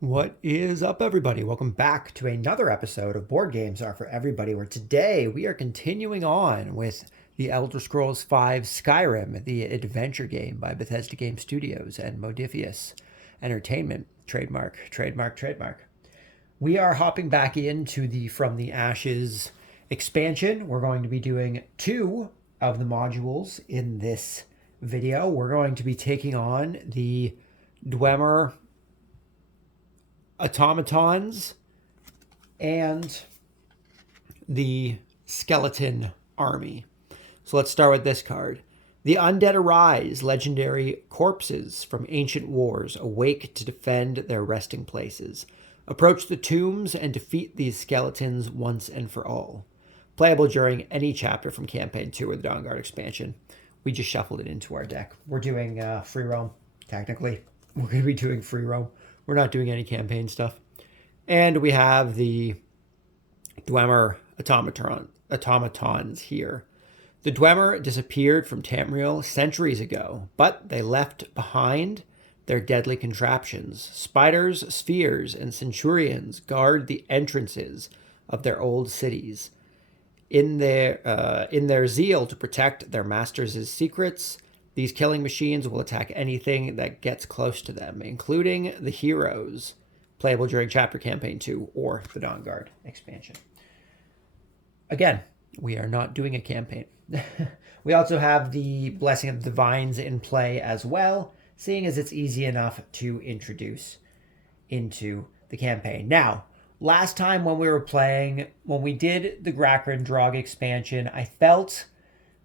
What is up, everybody? Welcome back to another episode of Board Games Are for Everybody, where today we are continuing on with the Elder Scrolls V Skyrim, the adventure game by Bethesda Game Studios and Modifius Entertainment. Trademark. We are hopping back into the From the Ashes expansion. We're going to be doing two of the modules in this video. We're going to be taking on the Dwemer Automatons and the Skeleton Army. So let's start with this card. The undead arise, legendary corpses from ancient wars awake to defend their resting places. Approach the tombs and defeat these skeletons once and for all. Playable during any chapter from Campaign 2 or the Dawnguard expansion. We just shuffled it into our deck. We're doing free roam, technically. We're going to be doing free roam. We're not doing any campaign stuff. And we have the Dwemer Automatons here. The Dwemer disappeared from Tamriel centuries ago, but they left behind their deadly contraptions. Spiders, spheres, and centurions guard the entrances of their old cities. In their zeal to protect their masters' secrets, these killing machines will attack anything that gets close to them, including the heroes, playable during Chapter Campaign 2 or the Dawnguard expansion. Again, we are not doing a campaign. We also have the Blessing of the Divines in play as well, seeing as it's easy enough to introduce into the campaign. Now, last time when we did the Grakren Drog expansion, I felt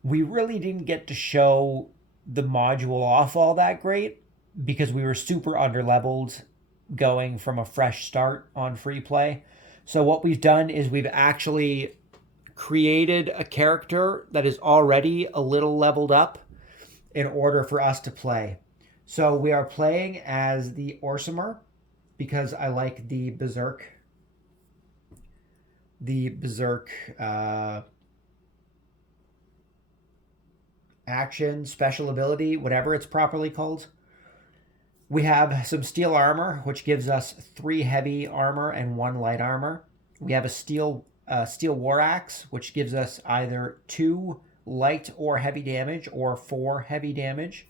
we really didn't get to show the module off all that great because we were super underleveled going from a fresh start on free play. So what we've done is we've actually created a character that is already a little leveled up in order for us to play. So we are playing as the Orsimer because I like the Berserk action, special ability, whatever it's properly called. We have some steel armor, which gives us 3 heavy armor and 1 light armor. We have a steel war axe, which gives us either 2 light or heavy damage or 4 heavy damage.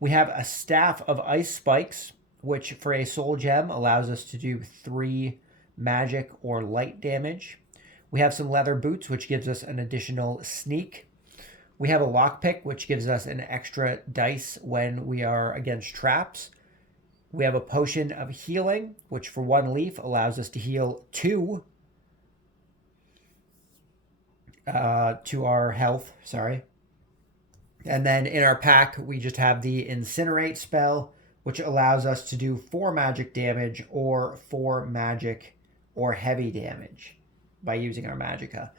We have a staff of ice spikes, which for a soul gem allows us to do 3 magic or light damage. We have some leather boots, which gives us an additional sneak. We have a lockpick, which gives us an extra dice when we are against traps. We have a potion of healing, which for 1 leaf allows us to heal 2 to our health, And then in our pack, we just have the Incinerate spell, which allows us to do 4 magic damage or 4 magic or heavy damage by using our Magicka.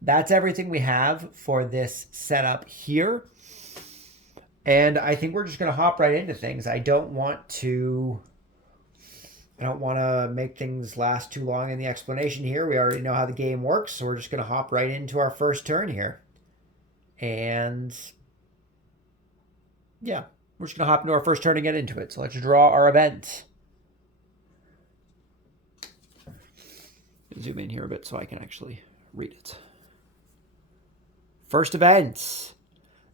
That's everything we have for this setup here. And I think we're just going to hop right into things. I don't want to make things last too long in the explanation here. We already know how the game works, so we're just going to hop right into our first turn here. And yeah, we're just going to hop into our first turn and get into it. So let's draw our event. Zoom in here a bit so I can actually read it. First event.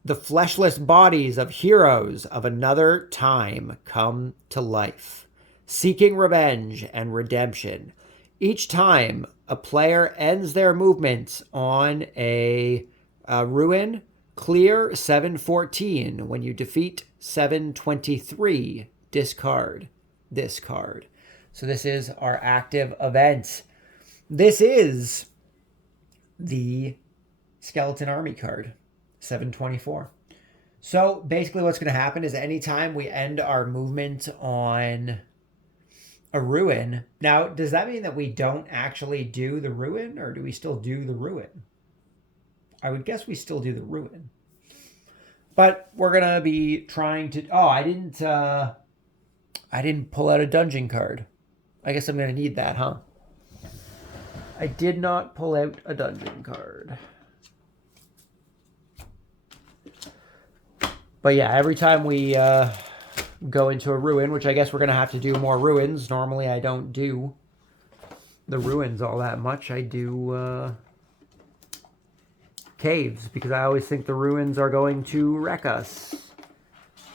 The fleshless bodies of heroes of another time come to life, seeking revenge and redemption. Each time a player ends their movement on a ruin, clear 714. When you defeat 723, discard this card. So this is our active event. This is the Skeleton Army card, 724. So basically what's going to happen is anytime we end our movement on a ruin, now does that mean that we don't actually do the ruin, or do we still do the ruin? I would guess we still do the ruin. But we're going to be trying to... Oh, I didn't pull out a dungeon card. I guess I'm going to need that, huh? I did not pull out a dungeon card. But yeah, every time we go into a ruin, which I guess we're going to have to do more ruins. Normally I don't do the ruins all that much. I do caves because I always think the ruins are going to wreck us.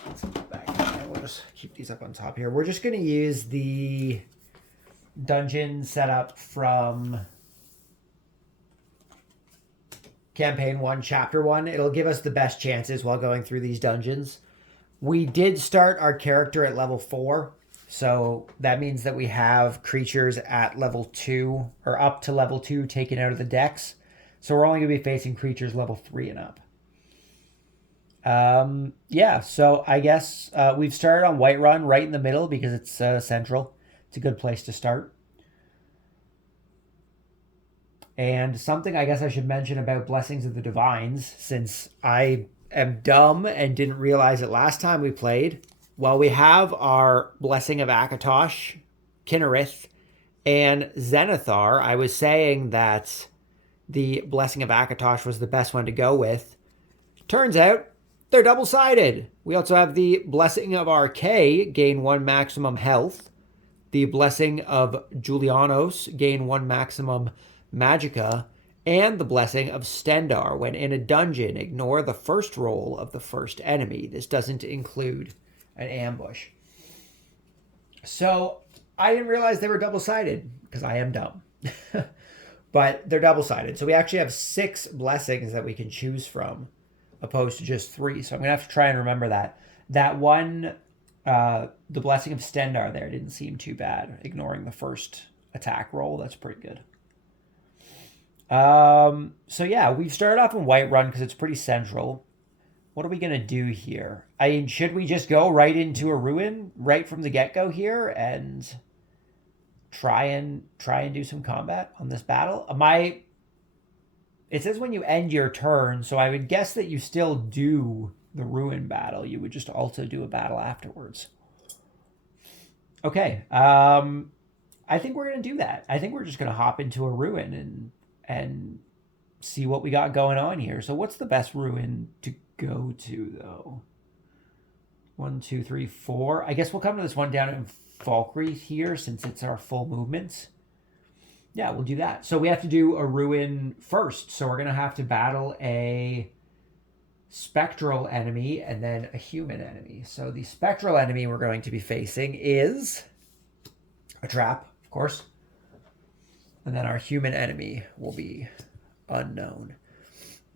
Let's get back here. We'll just keep these up on top here. We're just going to use the dungeon setup from Campaign 1, Chapter 1. It'll give us the best chances while going through these dungeons. We did start our character at level 4, so that means that we have creatures at level 2, or up to level 2 taken out of the decks. So we're only going to be facing creatures level 3 and up. Yeah, so I guess we've started on Whiterun right in the middle because it's central. It's a good place to start. And something I guess I should mention about Blessings of the Divines, since I am dumb and didn't realize it last time we played. While we have our Blessing of Akatosh, Kinnerith, and Zenithar, I was saying that the Blessing of Akatosh was the best one to go with. Turns out they're double-sided. We also have the Blessing of Arcay, gain 1 maximum health. The Blessing of Julianos, gain 1 maximum Magicka, and the Blessing of Stendar. When in a dungeon, ignore the first roll of the first enemy. This doesn't include an ambush. So I didn't realize they were double-sided because I am dumb. But they're double-sided. So we actually have 6 blessings that we can choose from, opposed to just 3. So I'm going to have to try and remember that. That one, the Blessing of Stendar there didn't seem too bad, ignoring the first attack roll. That's pretty good. So yeah, we've started off in Whiterun because it's pretty central. What are we going to do here? I mean, should we just go right into a ruin right from the get-go here and try and do some combat on this battle? It says when you end your turn, so I would guess that you still do the ruin battle. You would just also do a battle afterwards. Okay. I think we're going to do that. I think we're just going to hop into a ruin and see what we got going on here. So what's the best ruin to go to, though? 1, 2, 3, 4. I guess we'll come to this one down in Falkreath here since it's our full movement. Yeah, we'll do that. So we have to do a ruin first. So we're going to have to battle a spectral enemy and then a human enemy. So the spectral enemy we're going to be facing is a trap, of course. And then our human enemy will be unknown.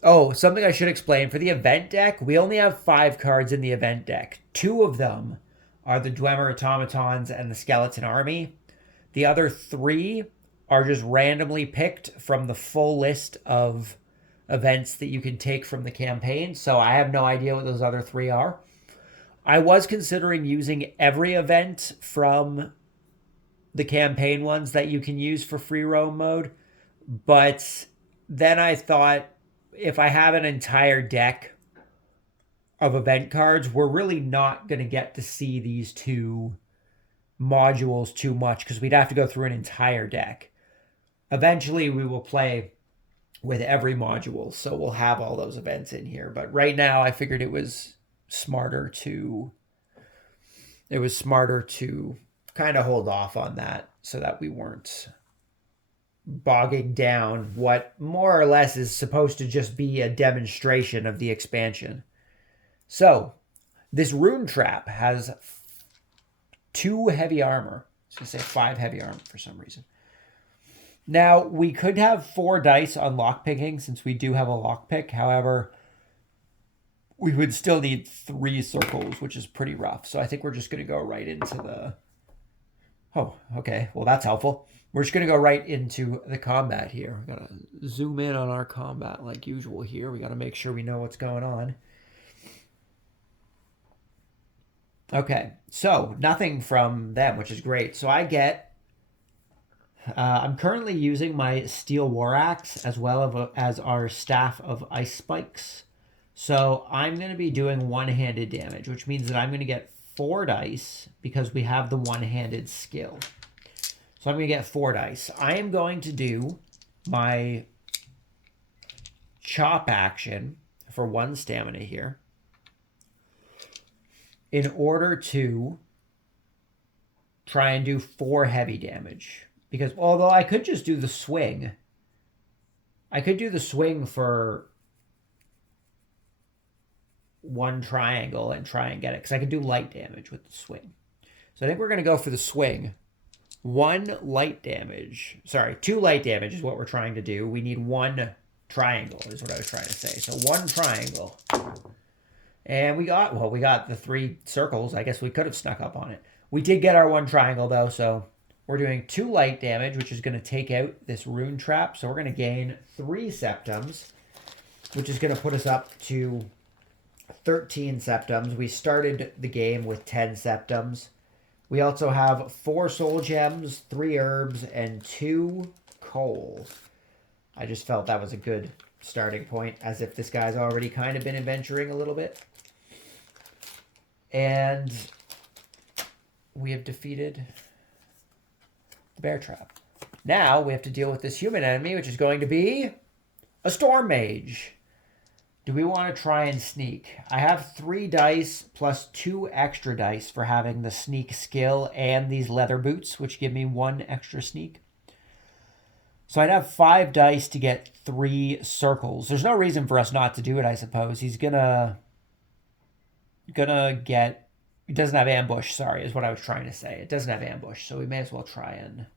Oh, something I should explain. For the event deck, we only have 5 cards in the event deck. 2 of them are the Dwemer Automatons and the Skeleton Army. The other 3 are just randomly picked from the full list of events that you can take from the campaign. So I have no idea what those other 3 are. I was considering using every event from the campaign ones that you can use for free roam mode. But then I thought, if I have an entire deck of event cards, we're really not going to get to see these 2 modules too much because we'd have to go through an entire deck. Eventually, we will play with every module, so we'll have all those events in here. But right now, I figured it was smarter to kind of hold off on that so that we weren't bogging down what more or less is supposed to just be a demonstration of the expansion. So this rune trap has 2 heavy armor. I was going to say 5 heavy armor for some reason. Now, we could have 4 dice on lockpicking since we do have a lockpick. However, we would still need 3 circles, which is pretty rough. So I think we're just going to go right into the... Oh, okay. Well, that's helpful. We're just going to go right into the combat here. We've got to zoom in on our combat like usual here. We got to make sure we know what's going on. Okay, so nothing from them, which is great. So I get... I'm currently using my Steel War Axe as well as our Staff of Ice Spikes. So I'm going to be doing one-handed damage, which means that I'm going to get 4 dice because we have the one-handed skill. So I'm going to get 4 dice. I am going to do my chop action for 1 stamina here. in order to try and do 4 heavy damage. Because although I could just do the swing, I could do the swing for 1 triangle and try and get it. Because I could do light damage with the swing. So I think we're going to go for the swing. 1 light damage. Sorry, 2 light damage is what we're trying to do. We need 1 triangle is what I was trying to say. So 1 triangle. And we got the 3 circles. I guess we could have snuck up on it. We did get our 1 triangle though, so we're doing 2 light damage, which is going to take out this rune trap. So we're going to gain 3 septums, which is going to put us up to 13 septums. We started the game with 10 septums. We also have 4 soul gems, 3 herbs, and 2 coal. I just felt that was a good starting point, as if this guy's already kind of been adventuring a little bit. And we have defeated the bear trap. Now we have to deal with this human enemy, which is going to be a storm mage. Do we want to try and sneak? I have 3 dice plus 2 extra dice for having the sneak skill and these leather boots, which give me 1 extra sneak. So I'd have 5 dice to get 3 circles. There's no reason for us not to do it, I suppose. He's gonna get... It doesn't have ambush, sorry, is what I was trying to say. It doesn't have ambush, so we may as well try and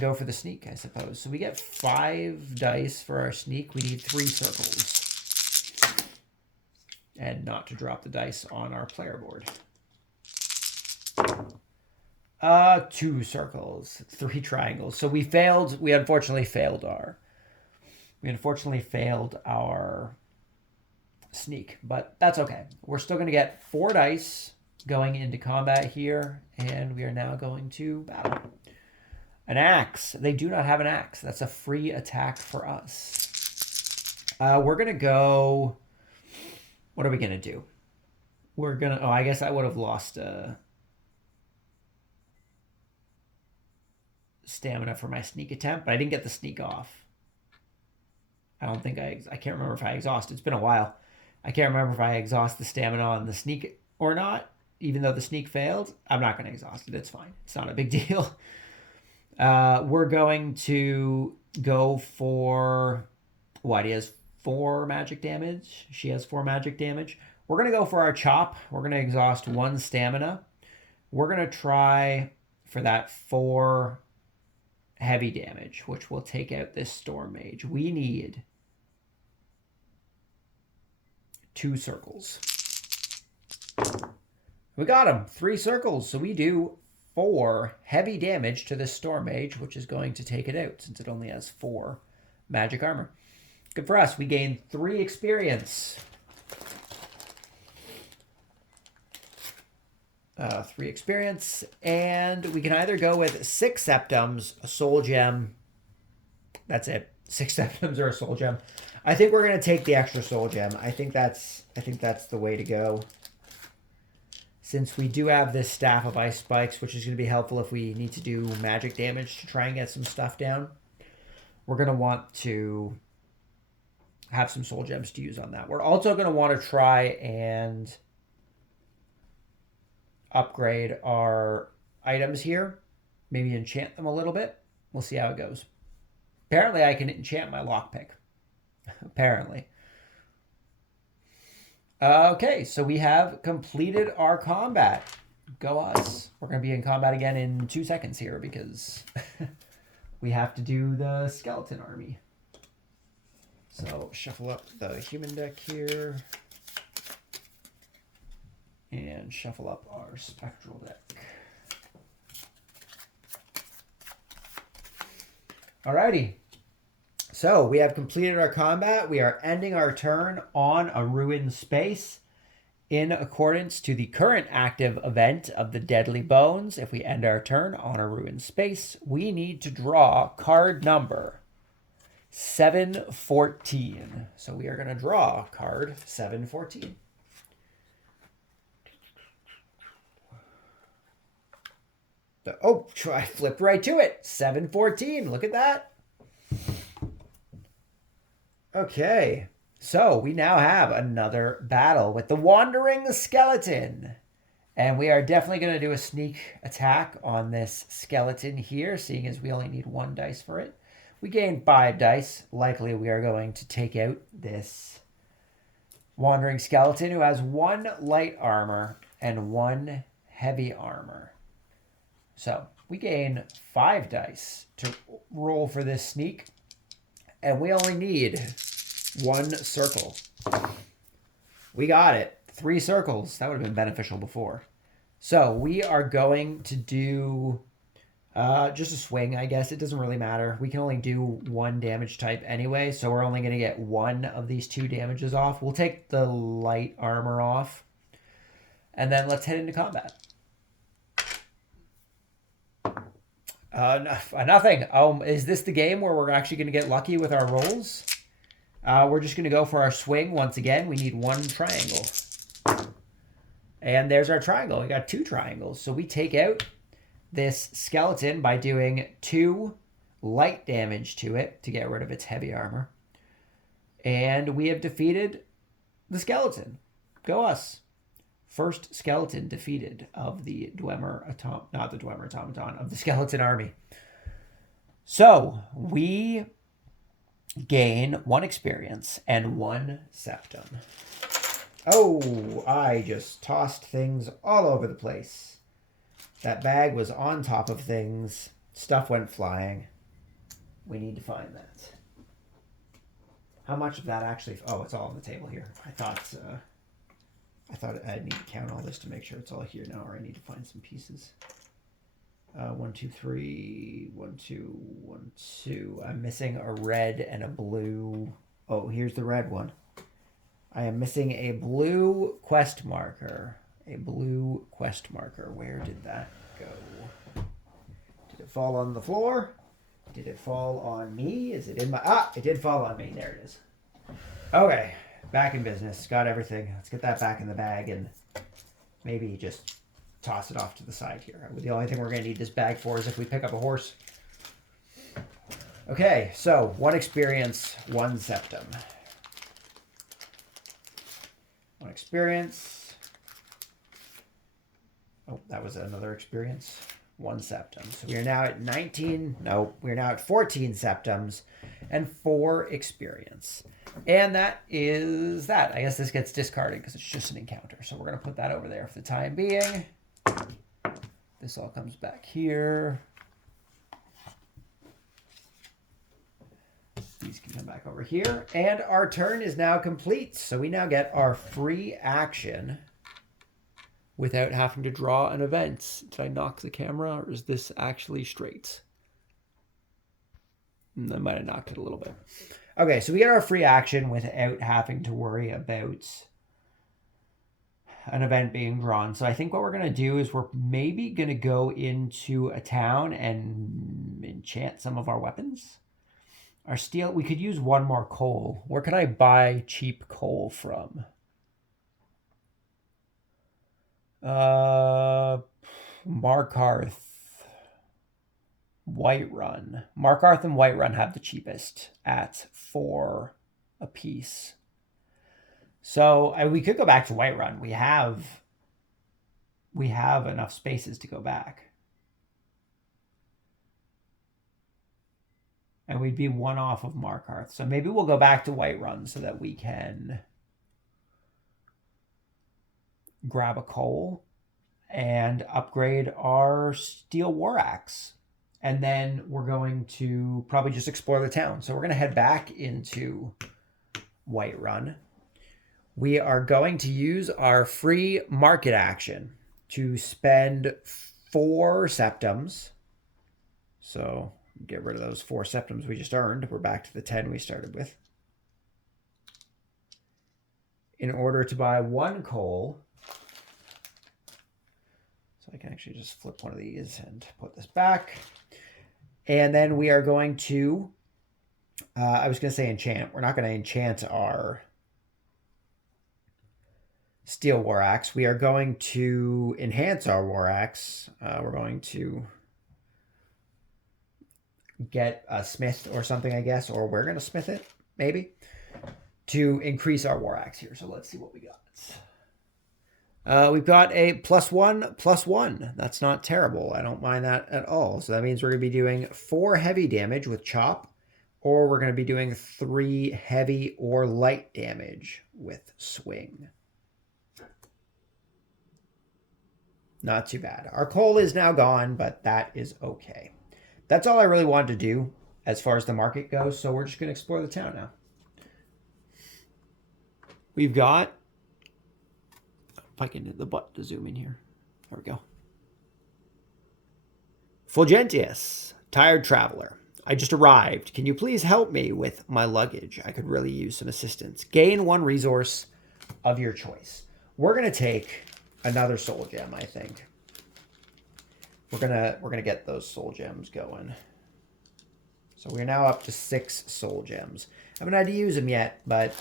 go for the sneak, I suppose. So we get 5 dice for our sneak. We need 3 circles. And not to drop the dice on our player board. 2 circles, 3 triangles. So we failed. We unfortunately failed our sneak, but that's okay. We're still going to get 4 dice going into combat here, and we are now going to battle. An axe. They do not have an axe. That's a free attack for us. We're going to go... What are we going to do? We're going to... Oh, I guess I would have lost stamina for my sneak attempt, but I didn't get the sneak off. I don't think I can't remember if I exhausted. It's been a while. I can't remember if I exhaust the stamina on the sneak or not, even though the sneak failed. I'm not going to exhaust it. It's fine. It's not a big deal. We're going to go for... What? He has 4 magic damage. She has 4 magic damage. We're going to go for our chop. We're going to exhaust 1 stamina. We're going to try for that 4 heavy damage, which will take out this storm mage. We need 2 circles. We got him. 3 circles. So we do 4 heavy damage to this storm mage, which is going to take it out since it only has 4 magic armor. Good for us. We gain 3 experience. 3 experience, and we can either go with 6 septums, a soul gem. That's it. 6 septums or a soul gem. I think we're gonna take the extra soul gem. I think that's the way to go. Since we do have this staff of ice spikes, which is gonna be helpful if we need to do magic damage to try and get some stuff down. We're gonna want to have some soul gems to use on that. We're also gonna want to try and upgrade our items here. Maybe enchant them a little bit. We'll see how it goes. Apparently I can enchant my lockpick. Apparently. Okay, so we have completed our combat. Go us. We're going to be in combat again in 2 seconds here because we have to do the skeleton army. So shuffle up the human deck here. And shuffle up our spectral deck. Alrighty. So we have completed our combat. We are ending our turn on a ruined space. In accordance to the current active event of the Deadly Bones, if we end our turn on a ruined space, we need to draw card number 714. So we are going to draw card 714. Oh, I flipped right to it. 714. Look at that. Okay. So we now have another battle with the Wandering Skeleton. And we are definitely going to do a sneak attack on this skeleton here, seeing as we only need 1 dice for it. We gain 5 dice. Likely we are going to take out this Wandering Skeleton, who has 1 light armor and 1 heavy armor. So we gain 5 dice to roll for this sneak. And we only need 1 circle. We got it. 3 circles. That would have been beneficial before. So we are going to do just a swing, I guess. It doesn't really matter. We can only do 1 damage type anyway, so we're only going to get 1 of these 2 damages off. We'll take the light armor off, and then let's head into combat. Nothing. Is this the game where we're actually going to get lucky with our rolls? We're just going to go for our swing once again. We need 1 triangle. And there's our triangle. We got 2 triangles. So we take out this skeleton by doing 2 light damage to it to get rid of its heavy armor. And we have defeated the skeleton. Go us. First skeleton defeated of the Automaton, of the skeleton army. So we gain 1 experience and 1 septum. Oh, I just tossed things all over the place. That bag was on top of things. Stuff went flying. We need to find that. How much of that actually... Oh, it's all on the table here. I thought I'd need to count all this to make sure it's all here now, or I need to find some pieces. 1, 2, 3. 1, 2, 1, 2. I'm missing a red and a blue. Oh, here's the red one. I am missing a blue quest marker. A blue quest marker. Where did that go? Did it fall on the floor? Did it fall on me? Is it in my... Ah, it did fall on me. There it is. Okay. Back in business. Got everything. Let's get that back in the bag and maybe just toss it off to the side here. The only thing we're going to need this bag for is if we pick up a horse. Okay, so 1 experience, 1 septum. 1 experience. Oh, that was another experience. 1 septum. So we are now at 19. No, we're now at 14 septums and 4 experience. And that is that. I guess this gets discarded because it's just an encounter. So we're going to put that over there for the time being. This all comes back here. These can come back over here. And our turn is now complete. So we now get our free action without having to draw an event. Did I knock the camera, or is this actually straight? I might have knocked it a little bit. Okay, so we get our free action without having to worry about an event being drawn. So I think what we're going to do is we're maybe going to go into a town and enchant some of our weapons. Our steel, we could use 1 more coal. Where could I buy cheap coal from? Markarth, Whiterun. Markarth and Whiterun have the cheapest at 4 a piece. So we could go back to Whiterun. We have enough spaces to go back. And we'd be 1 off of Markarth. So maybe we'll go back to Whiterun so that we can grab a coal and upgrade our steel war axe. And then we're going to probably just explore the town. So we're going to head back into Whiterun. We are going to use our free market action to spend 4 septums. So get rid of those 4 septums we just earned. We're back to the 10 we started with. In order to buy 1 coal. So I can actually just flip one of these and put this back. And then we are going to, I was going to say enchant. We're not going to enchant our steel war axe. We are going to enhance our war axe. We're going to get a smith or something, I guess, or we're going to smith it, maybe. to increase our war axe here. So let's see what we got. We've got a +1/+1. That's not terrible. I don't mind that at all. So that means we're going to be doing 4 heavy damage with chop, or we're going to be doing 3 heavy or light damage with swing. Not too bad. Our coal is now gone, but that is okay. That's all I really wanted to do as far as the market goes, so we're just going to explore the town now. We've got... If I can hit the button to zoom in here. There we go. Fulgentius, tired traveler. I just arrived. Can you please help me with my luggage? I could really use some assistance. Gain 1 resource of your choice. We're going to take another soul gem, I think. We're gonna get those soul gems going. So we're now up to 6 soul gems. I haven't had to use them yet, but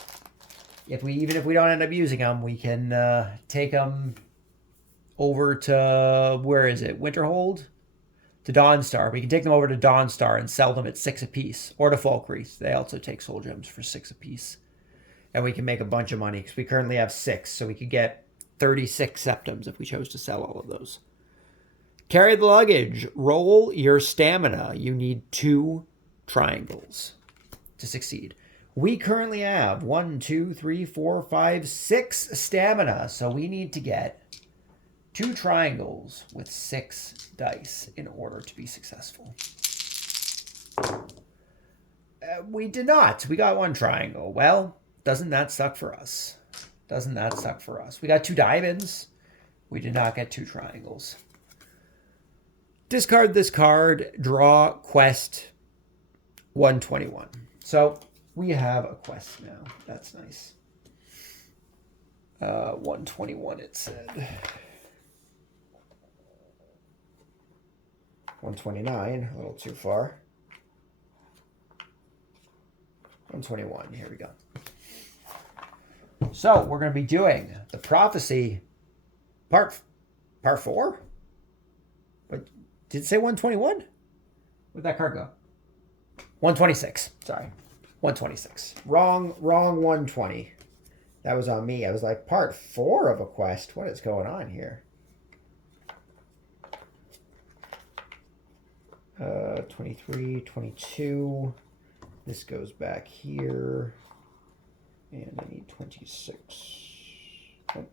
even if we don't end up using them, we can take them over to, where is it? Winterhold? To Dawnstar. We can take them over to Dawnstar and sell them at 6 apiece. Or to Falkreath. They also take soul gems for 6 apiece. And we can make a bunch of money because we currently have 6. So we could get 36 septums if we chose to sell all of those. Carry the luggage. Roll your stamina. You need 2 triangles to succeed. We currently have 1, 2, 3, 4, 5, 6 stamina. So we need to get 2 triangles with 6 dice in order to be successful. We did not. We got 1 triangle. Well, doesn't that suck for us? Doesn't that suck for us? We got 2 diamonds. We did not get 2 triangles. Discard this card. Draw quest 121. So we have a quest now. That's nice. 121 it said. 129, a little too far. 121, here we go. So we're going to be doing the prophecy part 4. But did it say 121? Where'd that card go? 126. Sorry, 126. Wrong 120. That was on me. I was like, part 4 of a quest. What is going on here? 23, 22. This goes back here. And I need 26,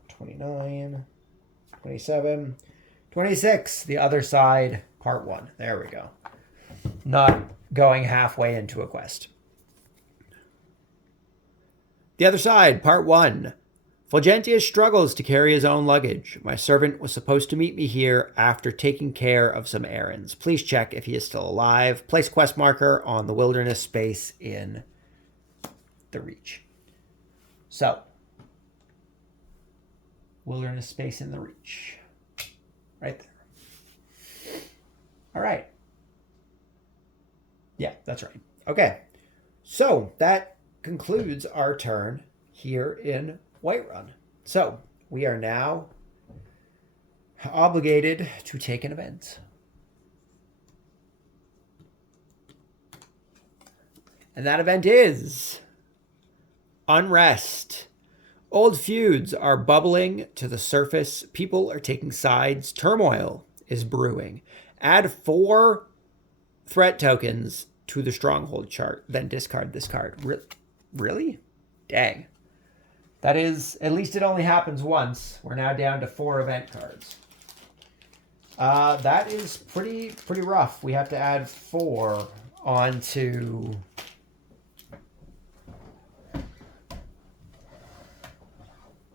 29, 27, 26. The other side, part 1. There we go. Not going halfway into a quest. The other side, part 1. Fulgentius struggles to carry his own luggage. My servant was supposed to meet me here after taking care of some errands. Please check if he is still alive. Place quest marker on the wilderness space in the Reach. So, wilderness space in the Reach. Right there. All right. Yeah, that's right. Okay. So, that concludes our turn here in Whiterun. So, we are now obligated to take an event. And that event is unrest. Old feuds are bubbling to the surface. People are taking sides. Turmoil is brewing. Add 4 threat tokens to the stronghold chart. Then discard this card. Really? Dang. That is, at least it only happens once. We're now down to 4 event cards. That is pretty rough. We have to add 4 onto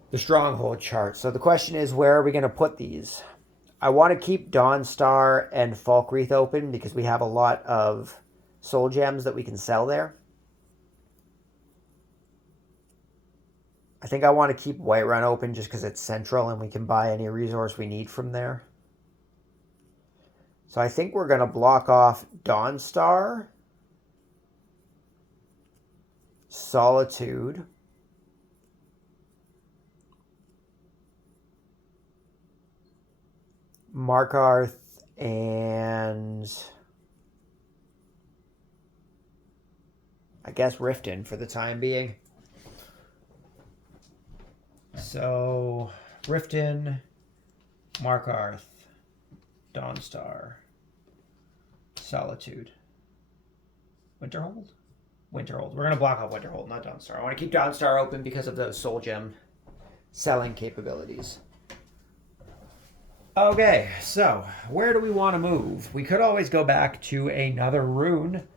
the stronghold chart. So the question is, where are we going to put these? I want to keep Dawnstar and Falkreath open because we have a lot of soul gems that we can sell there. I think I want to keep Whiterun open just because it's central and we can buy any resource we need from there. So I think we're going to block off Dawnstar, Solitude, Markarth, and I guess Riften for the time being. So, Riften, Markarth, Dawnstar, Solitude, Winterhold? Winterhold. We're going to block off Winterhold, not Dawnstar. I want to keep Dawnstar open because of those Soul Gem selling capabilities. Okay, so where do we want to move? We could always go back to another rune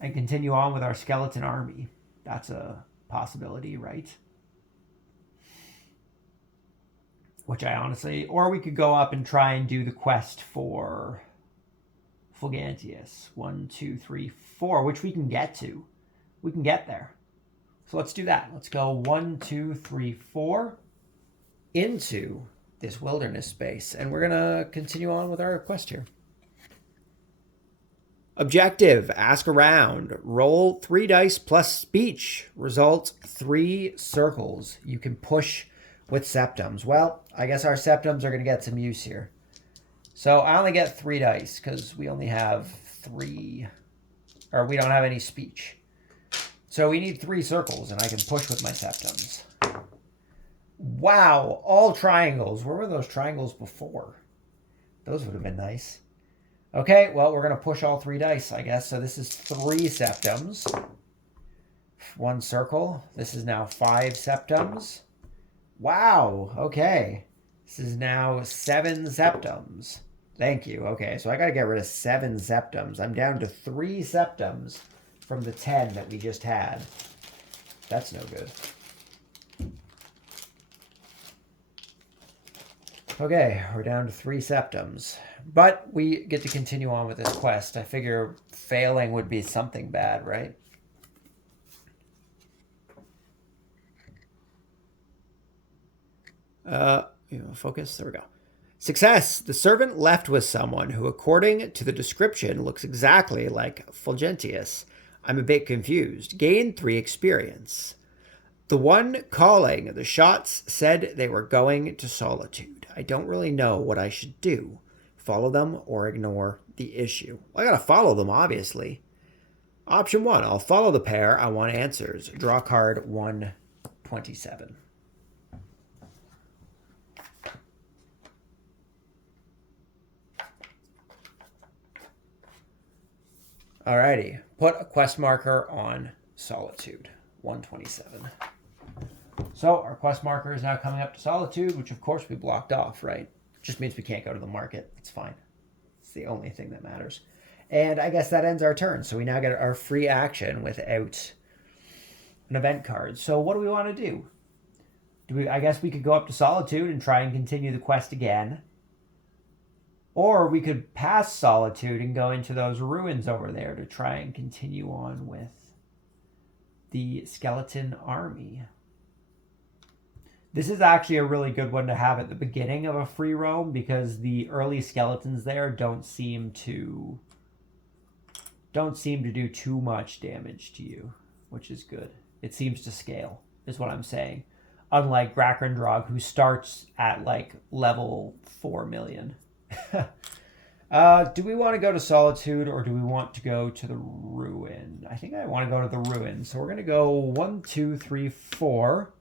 and continue on with our skeleton army. That's a possibility, right? Which I honestly... Or we could go up and try and do the quest for Fulgantius. 1, 2, 3, 4, which we can get to. We can get there. So let's do that. Let's go 1, 2, 3, 4 into this wilderness space. And we're going to continue on with our quest here. Objective, ask around. Roll 3 dice plus speech. Result 3 circles. You can push with septums. Well, I guess our septums are going to get some use here. So I only get 3 dice because we only have 3, or we don't have any speech. So we need 3 circles, and I can push with my septums. Wow, all triangles. Where were those triangles before? Those would have been nice. Okay, well, we're going to push all 3 dice, I guess. So this is 3 septums. 1 circle. This is now 5 septums. Wow, okay. This is now 7 septums. Thank you. Okay, so I got to get rid of 7 septums. I'm down to 3 septums from the 10 that we just had. That's no good. Okay, we're down to 3 septums. But we get to continue on with this quest. I figure failing would be something bad, right? Focus. There we go. Success. The servant left with someone who, according to the description, looks exactly like Fulgentius. I'm a bit confused. Gain 3 experience. The one calling the shots said they were going to Solitude. I don't really know what I should do. Follow them or ignore the issue. Well, I gotta follow them, obviously. Option 1. I'll follow the pair. I want answers. Draw card 127. Alrighty. Put a quest marker on Solitude. 127. So our quest marker is now coming up to Solitude, which of course we blocked off, right? Just means we can't go to the market. It's fine. It's the only thing that matters. And I guess that ends our turn. So we now get our free action without an event card. So what do we want to do? I guess we could go up to Solitude and try and continue the quest again. Or we could pass Solitude and go into those ruins over there to try and continue on with the skeleton army. This is actually a really good one to have at the beginning of a free roam because the early skeletons there don't seem to do too much damage to you, which is good. It seems to scale, is what I'm saying. Unlike Grakendrog, who starts at like level 4 million. Do we want to go to Solitude or do we want to go to the ruin? I think I want to go to the ruin. So we're going to go 1, 2, 3, 4.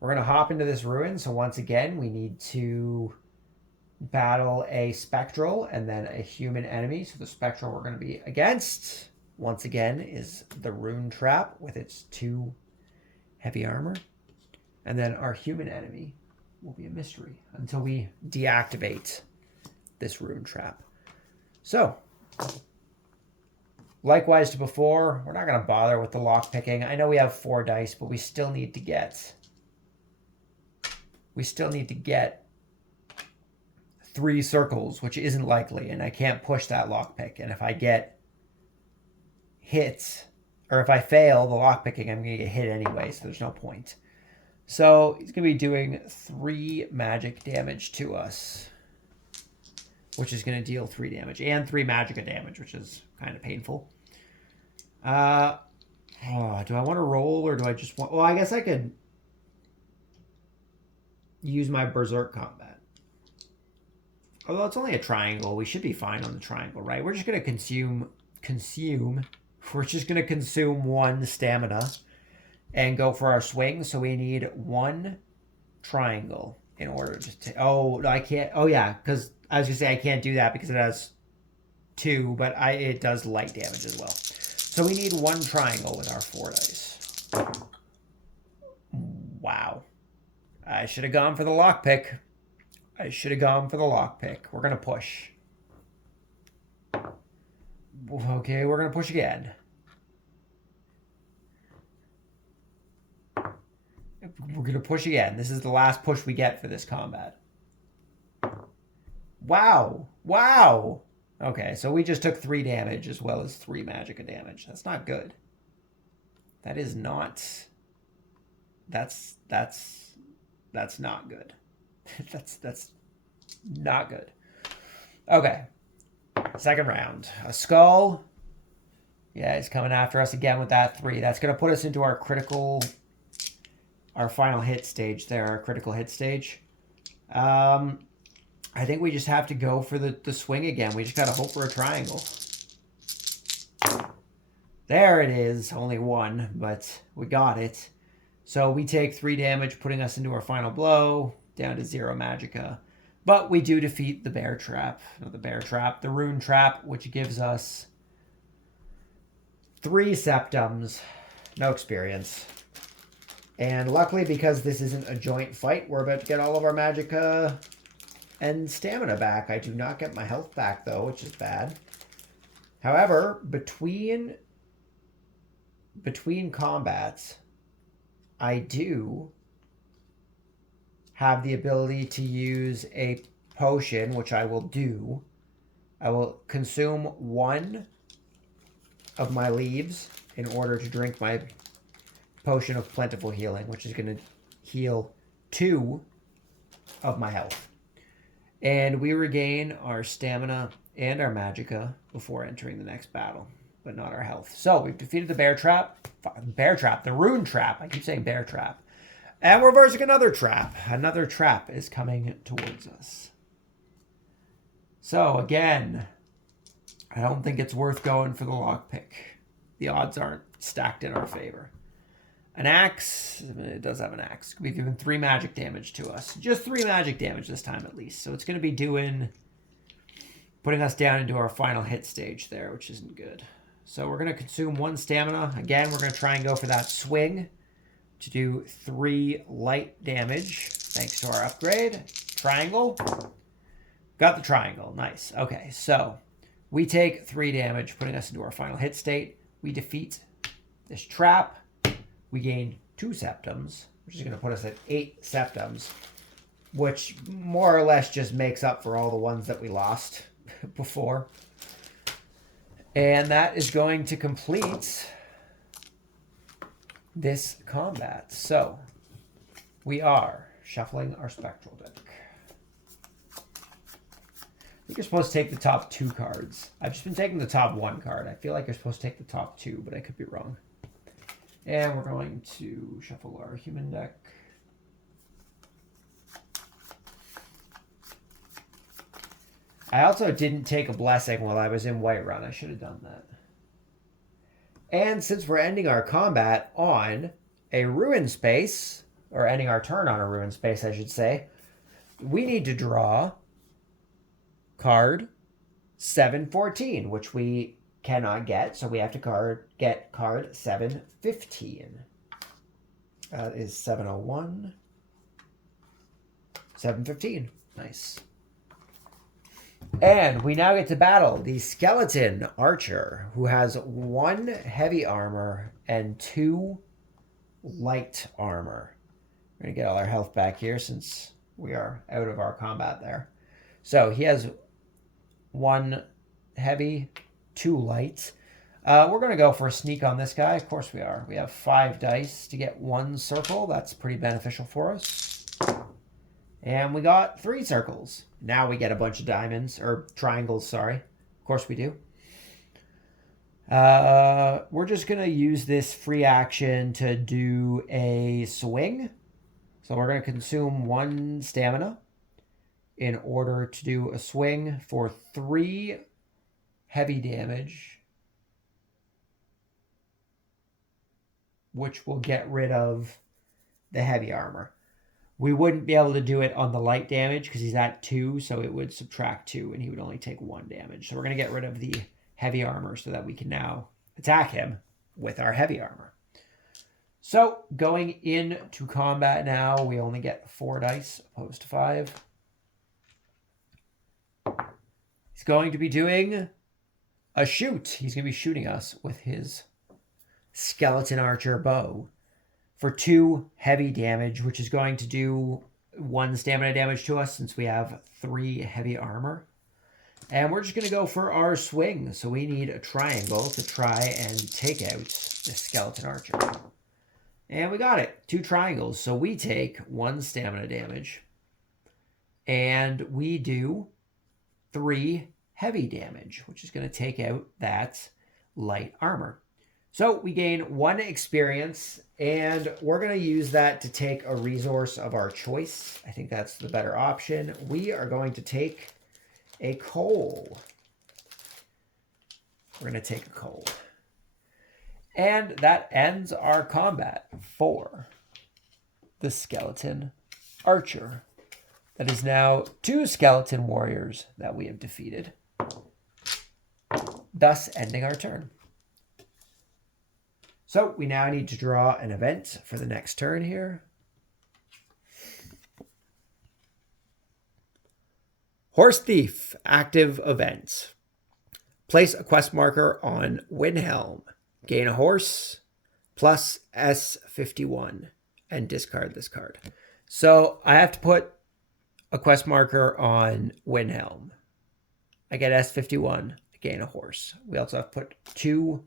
We're going to hop into this ruin. So once again, we need to battle a spectral and then a human enemy. So the spectral we're going to be against, once again, is the rune trap with its 2 heavy armor. And then our human enemy will be a mystery until we deactivate this rune trap. So, likewise to before, we're not going to bother with the lock picking. I know we have 4 dice, but we still need to get 3 circles, which isn't likely, and I can't push that lockpick. And if I get hit, or if I fail the lockpicking, I'm going to get hit anyway, so there's no point. So he's going to be doing 3 magic damage to us, which is going to deal 3 damage, and 3 magicka damage, which is kind of painful. Do I want to roll, or do I just want... Well, I guess I could use my Berserk Combat. Although it's only a triangle, we should be fine on the triangle, right? We're just going to consume... We're just going to consume 1 stamina and go for our swing. So we need 1, triangle in order to... Oh, no, I can't. Oh, yeah, because I was going to say I can't do that because it has 2, but it does light damage as well. So we need 1 triangle with our 4 dice. Wow. I should have gone for the lockpick. We're going to push. Okay, we're going to push again. We're going to push again. This is the last push we get for this combat. Wow. Wow. Okay, so we just took 3 damage as well as 3 magicka damage. That's not good. That is not... That's not good. that's not good. Okay. Second round. A skull. Yeah, he's coming after us again with that 3. That's going to put us into our critical... Our final hit stage there, our critical hit stage. I think we just have to go for the swing again. We just got to hope for a triangle. There it is. Only 1, but we got it. So we take 3 damage, putting us into our final blow, down to 0 magicka. But we do defeat the bear trap. Not the bear trap, the rune trap, which gives us 3 septums. No experience. And luckily, because this isn't a joint fight, we're about to get all of our magicka and stamina back. I do not get my health back, though, which is bad. However, between combats, I do have the ability to use a potion, which I will do. I will consume 1 of my leaves in order to drink my potion of plentiful healing, which is going to heal 2 of my health. And we regain our stamina and our magicka before entering the next battle, but not our health. So we've defeated the bear trap. The rune trap. I keep saying bear trap. And we're versing another trap. Another trap is coming towards us. So again, I don't think it's worth going for the lockpick. The odds aren't stacked in our favor. An axe, it does have an axe. We've given 3 magic damage to us. Just 3 magic damage this time at least. So it's going to be putting us down into our final hit stage there, which isn't good. So we're going to consume 1 stamina. Again, we're going to try and go for that swing to do 3 light damage, thanks to our upgrade. Triangle. Got the triangle. Nice. Okay, so we take 3 damage, putting us into our final hit state. We defeat this trap. We gain 2 septums, which is going to put us at 8 septums, which more or less just makes up for all the ones that we lost before. And that is going to complete this combat. So we are shuffling our spectral deck. I think you're supposed to take the top 2 cards. I've just been taking the top 1 card. I feel like you're supposed to take the top 2, but I could be wrong. And we're going to shuffle our human deck. I also didn't take a blessing while I was in Whiterun. I should have done that. And since we're ending our combat on a ruin space, or ending our turn on a ruin space, I should say, we need to draw card 714, which we cannot get, so we have to get card 715. That is 701. 715. Nice. And we now get to battle the skeleton archer, who has 1 heavy armor and 2 light armor. We're going to get all our health back here since we are out of our combat there. So he has 1 heavy, 2 light. We're going to go for a sneak on this guy. Of course we are. We have 5 dice to get 1 circle. That's pretty beneficial for us. And we got 3 circles. Now we get a bunch of diamonds, or triangles, sorry. Of course we do. We're just going to use this free action to do a swing. So we're going to consume 1 stamina in order to do a swing for 3 heavy damage, which will get rid of the heavy armor. We wouldn't be able to do it on the light damage because he's at 2, so it would subtract 2, and he would only take 1 damage. So we're going to get rid of the heavy armor so that we can now attack him with our heavy armor. So going into combat now, we only get 4 dice opposed to 5. He's going to be doing a shoot. He's going to be shooting us with his skeleton archer bow for 2 heavy damage, which is going to do 1 stamina damage to us since we have 3 heavy armor. And we're just going to go for our swing. So we need a triangle to try and take out the skeleton archer. And we got it. 2 triangles. So we take 1 stamina damage. And we do 3 heavy damage, which is going to take out that light armor. So we gain 1 experience, and we're going to use that to take a resource of our choice. I think that's the better option. We are going to take a coal. We're going to take a coal. And that ends our combat for the skeleton archer. That is now 2 skeleton warriors that we have defeated, thus ending our turn. So we now need to draw an event for the next turn here. Horse Thief, active event. Place a quest marker on Windhelm. Gain a horse plus S51 and discard this card. So I have to put a quest marker on Windhelm. I get S51, I gain a horse. We also have to put 2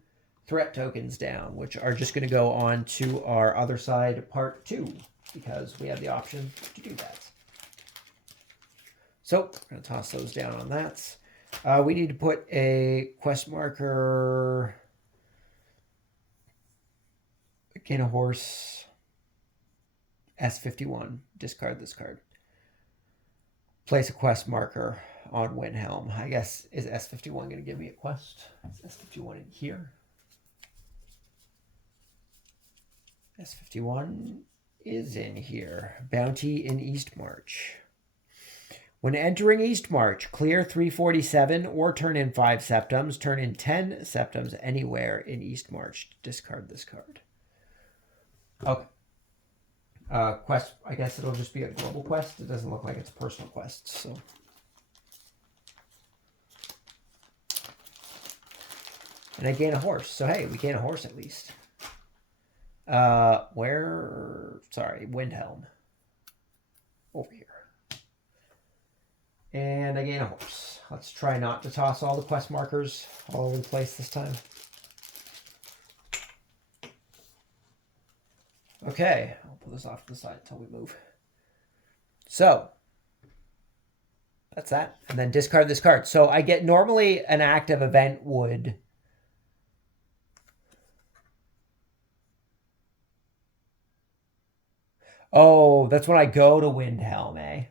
threat tokens down, which are just going to go on to our other side part 2 because we have the option to do that. So I'm going to toss those down on that. We need to put a quest marker, gain a horse, S51, discard this card. Place a quest marker on Windhelm. I guess, is S51 going to give me a quest? Is S51 in here? S51 is in here. Bounty in Eastmarch. When entering Eastmarch, clear 347 or turn in 5 septums. Turn in 10 septums anywhere in Eastmarch. Discard this card. Okay. Quest, I guess it'll just be a global quest. It doesn't look like it's a personal quest, so. And I gain a horse. So, hey, we gain a horse at least. Windhelm. Over here. And I gain a horse. Let's try not to toss all the quest markers all over the place this time. Okay, I'll pull this off to the side until we move. So, that's that. And then discard this card. So I get, normally an active event would... Oh, that's when I go to Windhelm, eh?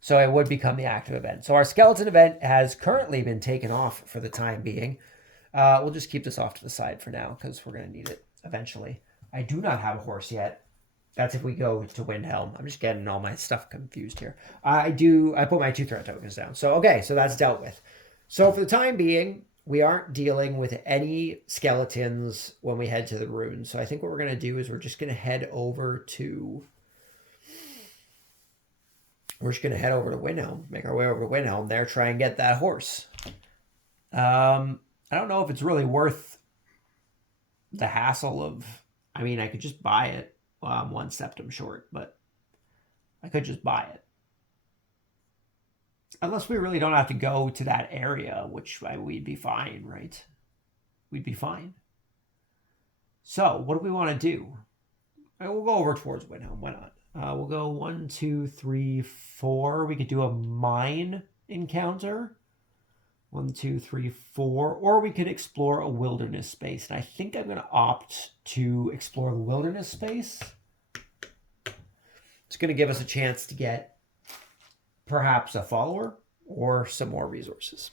So it would become the active event. So our skeleton event has currently been taken off for the time being. We'll just keep this off to the side for now because we're going to need it eventually. I do not have a horse yet. That's if we go to Windhelm. I'm just getting all my stuff confused here. I put my 2 threat tokens down. So, okay, so that's dealt with. So for the time being, we aren't dealing with any skeletons when we head to the ruins. So I think what we're going to do is we're just going to head over to... We're just going to head over to Windhelm, make our way over to Windhelm there, try and get that horse. I don't know if it's really worth the hassle of... I mean, I could just buy it. Well, I'm 1 septum short, but I could just buy it. Unless we really don't have to go to that area, which we'd be fine, right? We'd be fine. So, what do we want to do? We'll go over towards Windhelm. Why not? We'll go 1, 2, 3, 4. We could do a mine encounter. 1, 2, 3, 4. Or we could explore a wilderness space. And I think I'm going to opt to explore the wilderness space. It's going to give us a chance to get perhaps a follower or some more resources.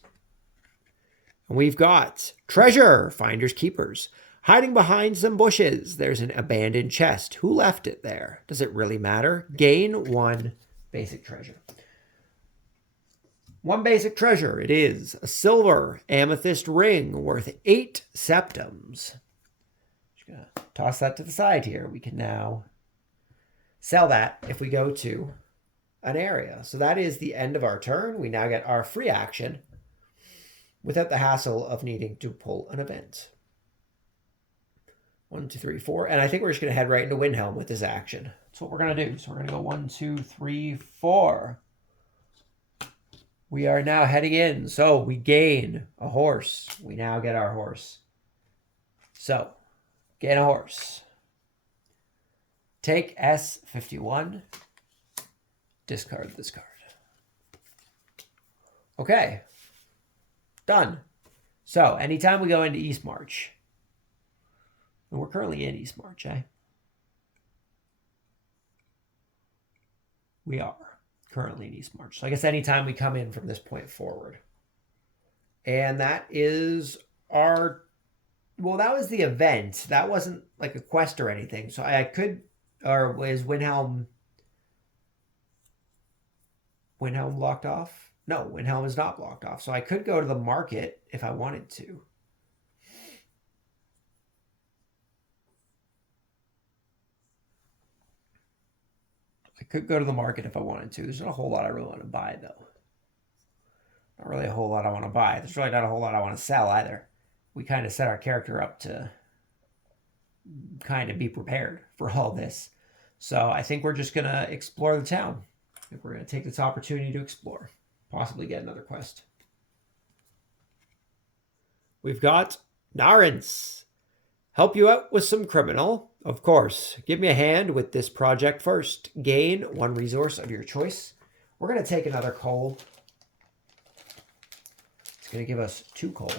And we've got treasure, finders, keepers. Hiding behind some bushes, there's an abandoned chest. Who left it there? Does it really matter? Gain 1 basic treasure. 1 basic treasure. It is a silver amethyst ring worth 8 septums. Just gonna toss that to the side here. We can now sell that if we go to an area. So that is the end of our turn. We now get our free action without the hassle of needing to pull an event. 1, 2, 3, 4. And I think we're just going to head right into Windhelm with this action. That's what we're going to do. So we're going to go 1, 2, 3, 4. We are now heading in. So we gain a horse. We now get our horse. So, gain a horse. Take S51. Discard this card. Okay. Done. So, anytime we go into East March, and we're currently in East March, eh? We are currently in East March. So I guess anytime we come in from this point forward. And that is our... Well, that was the event. That wasn't like a quest or anything. So I could... Or is Windhelm... Windhelm blocked off? No, Windhelm is not blocked off. So I could go to the market if I wanted to. I could go to the market if I wanted to. There's not a whole lot I really want to buy, though. Not really a whole lot I want to buy. There's really not a whole lot I want to sell, either. We kind of set our character up to kind of be prepared for all this. So I think we're just going to explore the town. I think we're going to take this opportunity to explore. Possibly get another quest. We've got Narens. Help you out with some criminal. Of course. Give me a hand with this project first. Gain 1 resource of your choice. We're going to take another coal. It's going to give us 2 coal.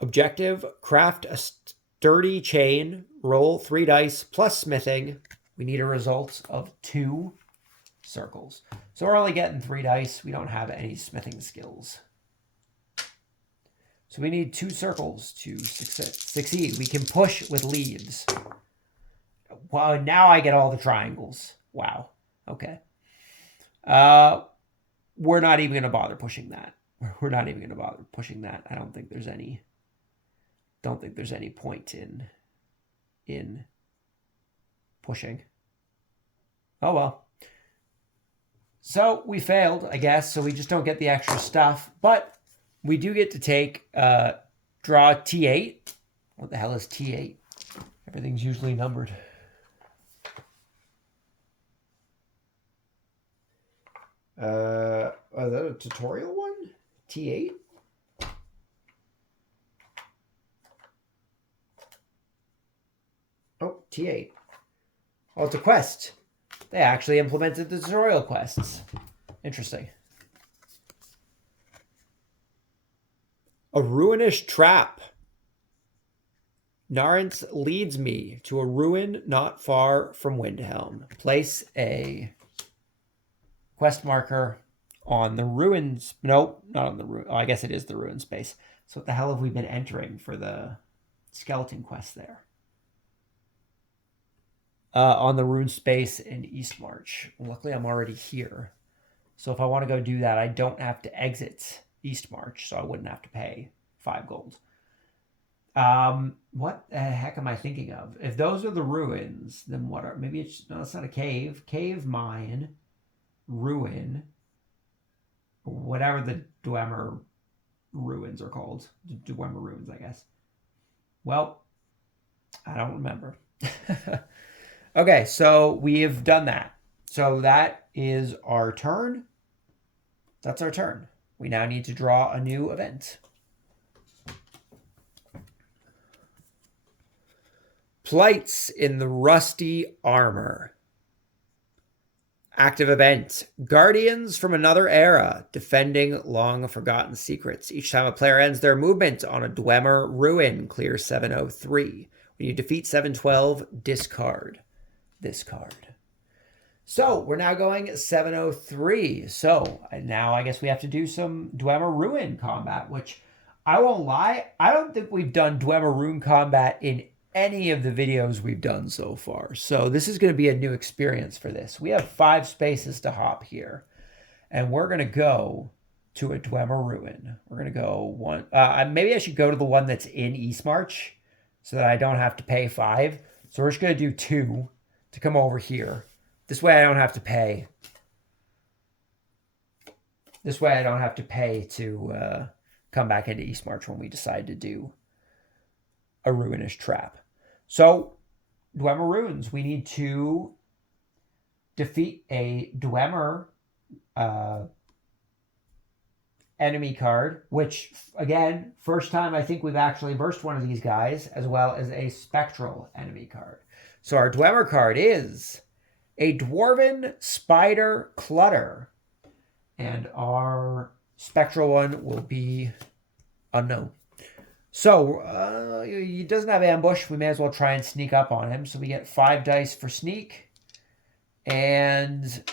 Objective, craft a sturdy chain. Roll 3 dice plus smithing. We need a result of 2 circles. So we're only getting 3 dice. We don't have any smithing skills. So we need 2 circles to succeed. We can push with leaves. Wow, now I get all the triangles. Wow. Okay. We're not even going to bother pushing that. We're not even going to bother pushing that. I don't think there's any point in pushing. Oh well. So we failed, I guess, so we just don't get the extra stuff, but we do get to take draw T8. What the hell is T8? Everything's usually numbered. Is that a tutorial one? T8? Oh, T8. Oh, it's a quest. They actually implemented the tutorial quests. Interesting. A ruinous trap. Narens leads me to a ruin not far from Windhelm. Place a quest marker on the ruins. Nope, not on the ruin. Oh, I guess it is the ruin space. So what the hell have we been entering for the skeleton quest there? On the rune space in East March. Luckily, I'm already here. So if I want to go do that, I don't have to exit East March, so I wouldn't have to pay 5 gold. What the heck am I thinking of? If those are the ruins, then what are... Maybe it's... No, it's not a cave. Cave, mine, ruin, whatever the Dwemer ruins are called. Dwemer ruins, I guess. Well, I don't remember. Okay, so we have done that. So that is our turn. That's our turn. We now need to draw a new event. Plights in the rusty armor. Active event. Guardians from another era, defending long-forgotten secrets. Each time a player ends their movement on a Dwemer ruin, clear 703. When you defeat 712, discard this card. So we're now going 703. So now I guess we have to do some Dwemer ruin combat, which I won't lie, I don't think we've done Dwemer rune combat in any of the videos we've done so far. So this is going to be a new experience for this. We have 5 spaces to hop here. And we're going to go to a Dwemer ruin. We're going to go one. Maybe I should go to the one that's in Eastmarch so that I don't have to pay 5. So we're just going to do 2 to come over here. This way I don't have to pay. This way I don't have to pay to come back into Eastmarch when we decide to do a ruinous trap. So, Dwemer runes. We need to defeat a Dwemer enemy card, which, again, first time I think we've actually versed one of these guys, as well as a spectral enemy card. So our Dwemer card is a Dwarven Spider Clutter. And our spectral one will be unknown. So, he doesn't have ambush. We may as well try and sneak up on him. So we get 5 dice for sneak. And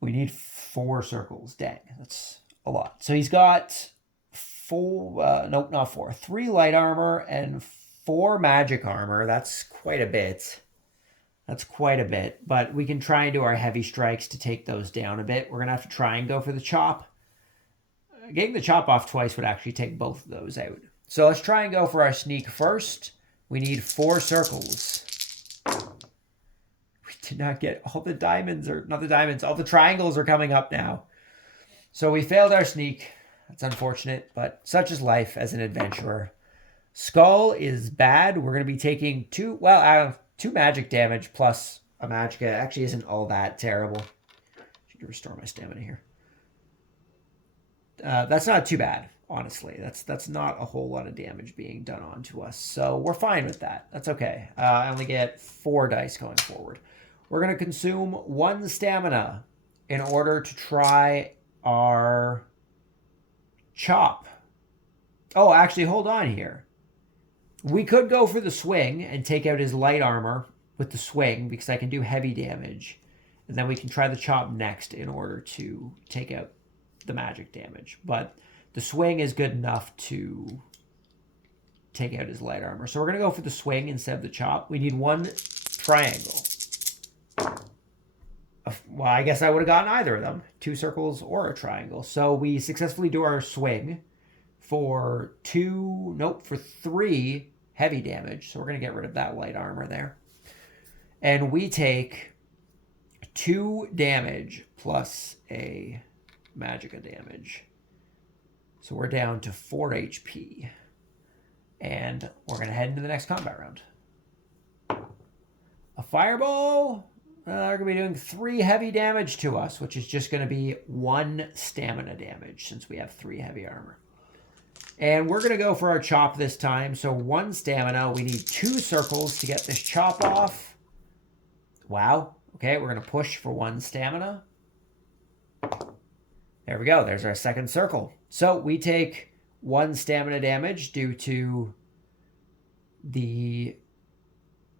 we need 4 circles. Dang, that's a lot. So he's got 4, nope, not 4. 3 light armor and 4 magic armor. That's quite a bit. That's quite a bit. But we can try and do our heavy strikes to take those down a bit. We're going to have to try and go for the chop. Getting the chop off twice would actually take both of those out. So let's try and go for our sneak first. We need 4 circles. We did not get all the diamonds, or not the diamonds, all the triangles are coming up now. So we failed our sneak. That's unfortunate, but such is life as an adventurer. Skull is bad. We're going to be taking 2 magic damage plus a magicka. Actually isn't all that terrible. I should restore my stamina here. That's not too bad, honestly. That's not a whole lot of damage being done onto us. So we're fine with that. That's okay. I only get 4 dice going forward. We're going to consume 1 stamina in order to try our chop. Oh, actually, hold on here. We could go for the swing and take out his light armor with the swing because I can do heavy damage. And then we can try the chop next in order to take out the magic damage. But the swing is good enough to take out his light armor. So we're going to go for the swing instead of the chop. We need 1 triangle. Well, I guess I would have gotten either of them. 2 circles or a triangle. So we successfully do our swing for 3 heavy damage. So we're going to get rid of that light armor there. And we take 2 damage plus a magicka damage. So we're down to 4 HP. And we're going to head into the next combat round. A fireball. They're going to be doing 3 heavy damage to us, which is just going to be 1 stamina damage since we have 3 heavy armor. And we're going to go for our chop this time. So 1 stamina. We need 2 circles to get this chop off. Wow. Okay, we're going to push for 1 stamina. There we go. There's our second circle. So we take 1 stamina damage due to the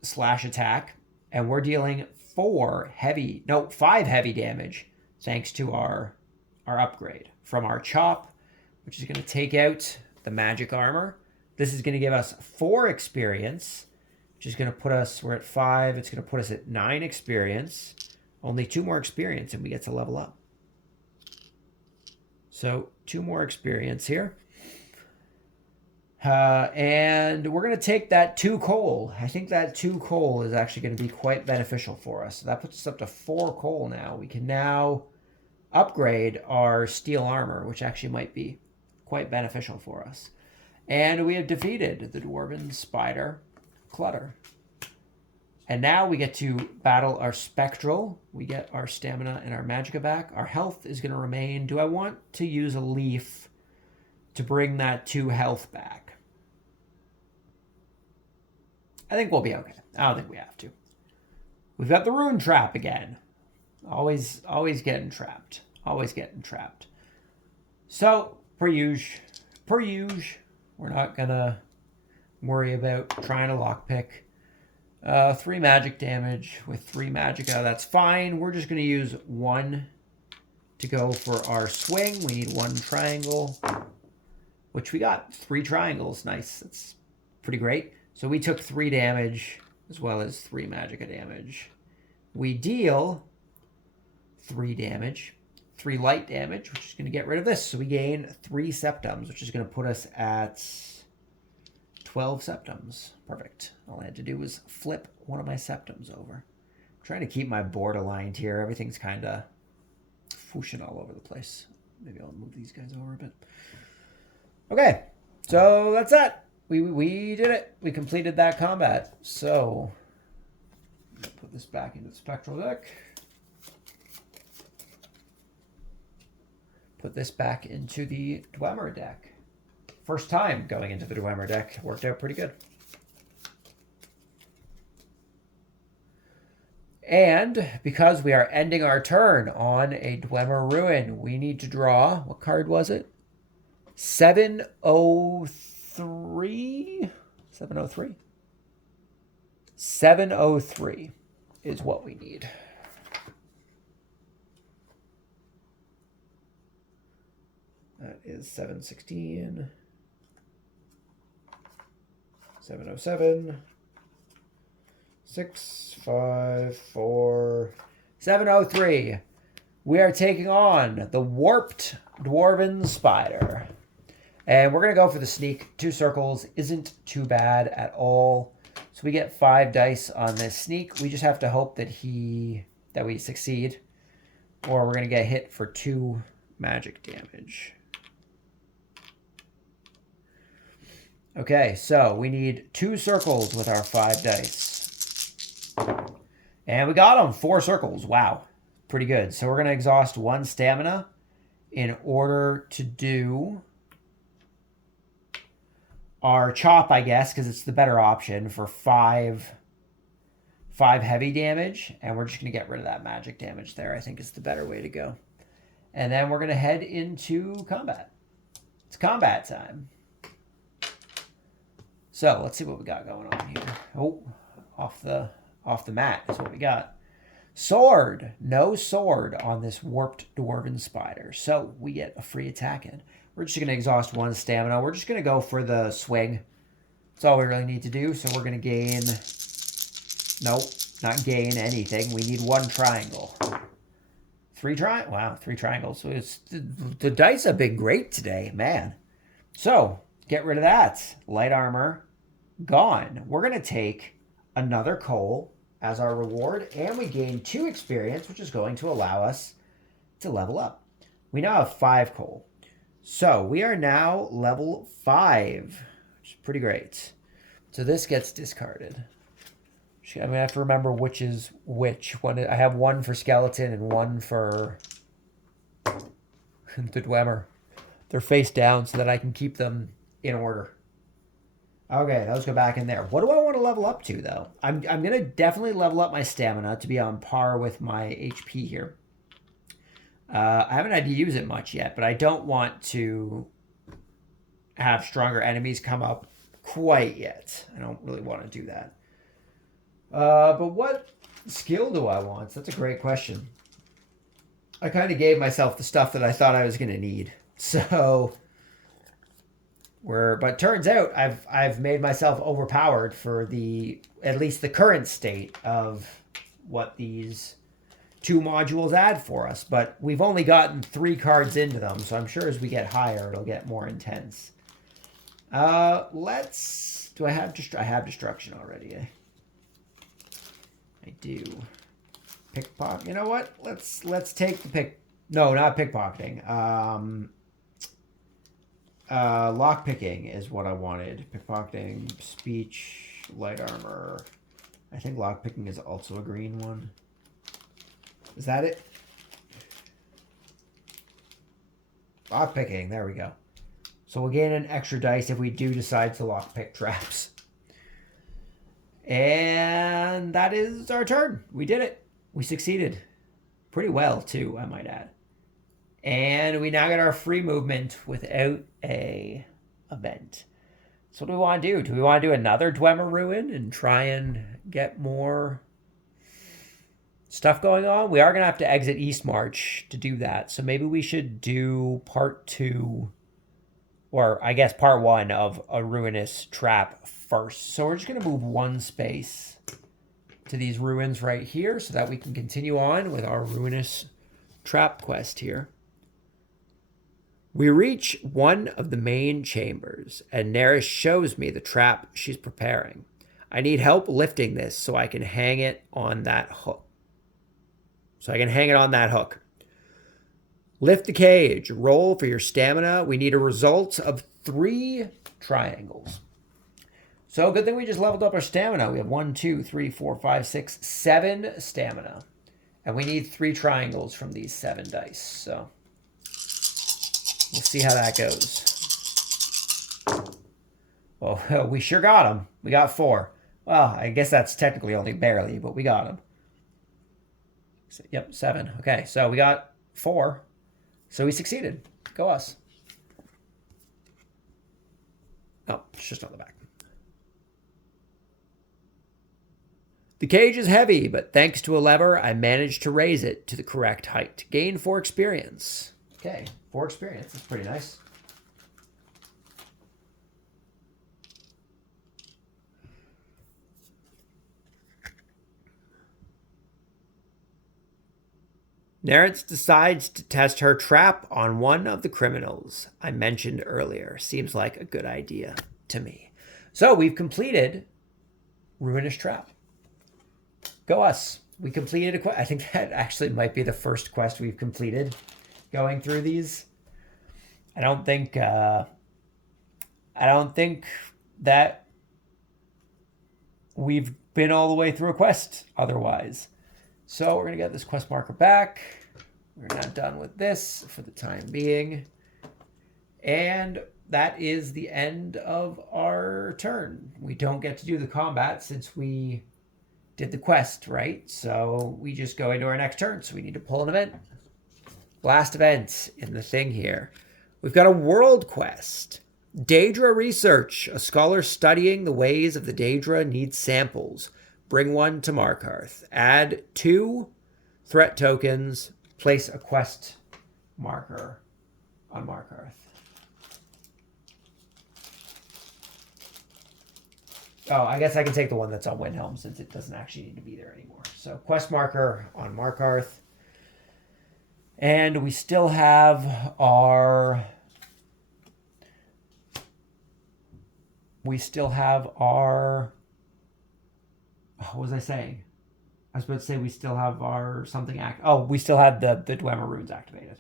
slash attack. And we're dealing 5 heavy damage thanks to our upgrade from our chop, which is going to take out the magic armor. This is going to give us 4 experience, which is going to put us, we're at 5. It's going to put us at 9 experience. Only 2 more experience and we get to level up. So 2 more experience here. And we're going to take that 2 coal. I think that 2 coal is actually going to be quite beneficial for us. So that puts us up to 4 coal now. We can now upgrade our steel armor, which actually might be quite beneficial for us. And we have defeated the Dwarven Spider Clutter. And now we get to battle our Spectral. We get our stamina and our magicka back. Our health is going to remain. Do I want to use a leaf to bring that 2 health back? I think we'll be okay. I don't think we have to. We've got the rune trap again. Always getting trapped. Always getting trapped. So, per usual, we're not going to worry about trying to lockpick. 3 magic damage with 3 magicka. That's fine. We're just going to use 1 to go for our swing. We need 1 triangle, which we got 3 triangles. Nice. That's pretty great. So we took 3 damage as well as 3 magicka damage. We deal 3 damage, 3 light damage, which is going to get rid of this. So we gain 3 septums, which is going to put us at 12 septums. Perfect. All I had to do was flip one of my septums over. I'm trying to keep my board aligned here. Everything's kind of whooshing all over the place. Maybe I'll move these guys over a bit. Okay, so that's it. We did it. We completed that combat. So put this back into the spectral deck. Put this back into the Dwemer deck. First time going into the Dwemer deck. Worked out pretty good. And because we are ending our turn on a Dwemer Ruin, we need to draw, what card was it? 703? 703? 703 is what we need. That is 716. 707. 654. 703. We are taking on the Warped Dwarven Spider. And we're going to go for the sneak. 2 circles isn't too bad at all. So we get 5 dice on this sneak. We just have to hope that we succeed. Or we're going to get hit for 2 magic damage. Okay, so we need 2 circles with our 5 dice. And we got them. 4 circles. Wow. Pretty good. So we're going to exhaust 1 stamina in order to do our chop, I guess, because it's the better option for 5 heavy damage. And we're just going to get rid of that magic damage there. I think is the better way to go. And then we're going to head into combat. It's combat time. So let's see what we got going on here. Oh, off the mat is what we got. Sword. No sword on this Warped Dwarven Spider. So we get a free attack in. We're just going to exhaust 1 stamina. We're just going to go for the swing. That's all we really need to do. So we're going to gain... Nope, not gain anything. We need 1 triangle. 3 triangles? Wow, 3 triangles. So it's the dice have been great today, man. So get rid of that. Light armor. Gone. We're going to take another coal as our reward, and we gain 2 experience, which is going to allow us to level up. We now have 5 coal. So we are now level 5, which is pretty great. So this gets discarded. I'm going to have to remember which is which. I have 1 for skeleton and 1 for the Dwemer. They're face down so that I can keep them in order. Okay, those go back in there. What do I want to level up to, though? I'm going to definitely level up my stamina to be on par with my HP here. I haven't had to use it much yet, but I don't want to have stronger enemies come up quite yet. I don't really want to do that. But what skill do I want? That's a great question. I kind of gave myself the stuff that I thought I was going to need. So... But turns out I've made myself overpowered for at least the current state of what these 2 modules add for us. But we've only gotten 3 cards into them, so I'm sure as we get higher, it'll get more intense. Do I have I have destruction already? I do. Pickpocket. You know what? Let's take the pick. No, not pickpocketing. Lockpicking is what I wanted. Pickpocketing, speech, light armor. I think lockpicking is also a green one. Is that it? Lockpicking, there we go. So we'll gain an extra dice if we do decide to lockpick traps. And that is our turn. We did it. We succeeded. Pretty well, too, I might add. And we now get our free movement without a event. So what do we want to do? Do we want to do another Dwemer Ruin and try and get more stuff going on. We are going to have to exit Eastmarch to do that. So maybe we should do part 2, or I guess part 1 of a ruinous trap first. So we're just going to move 1 space to these ruins right here so that we can continue on with our ruinous trap quest here. We reach one of the main chambers, and Neris shows me the trap she's preparing. I need help lifting this so I can hang it on that hook. Lift the cage. Roll for your stamina. We need a result of 3 triangles. So good thing we just leveled up our stamina. We have 1, 2, 3, 4, 5, 6, 7 stamina. And we need 3 triangles from these 7 dice. So we'll see how that goes. Oh, we sure got them. We got 4. Well, I guess that's technically only barely, but we got them. Yep, 7. Okay, so we got 4. So we succeeded. Go us. Oh, it's just on the back. The cage is heavy, but thanks to a lever, I managed to raise it to the correct height. Gain 4 experience. Okay, 4 experience. That's pretty nice. Neritz decides to test her trap on one of the criminals I mentioned earlier. Seems like a good idea to me. So we've completed Ruinous Trap. Go us. We completed a quest. I think that actually might be the first quest we've completed going through these. I don't think that we've been all the way through a quest otherwise. So we're going to get this quest marker back. We're not done with this for the time being. And that is the end of our turn. We don't get to do the combat since we did the quest, right? So we just go into our next turn. So we need to pull an event. Last event in the thing here. We've got a world quest. Daedra Research. A scholar studying the ways of the Daedra needs samples. Bring 1 to Markarth. Add 2 threat tokens. Place a quest marker on Markarth. Oh, I guess I can take the one that's on Windhelm since it doesn't actually need to be there anymore. So quest marker on Markarth. And we still have our... What was I saying? I was about to say we still have our something we still had the Dwemer runes activated.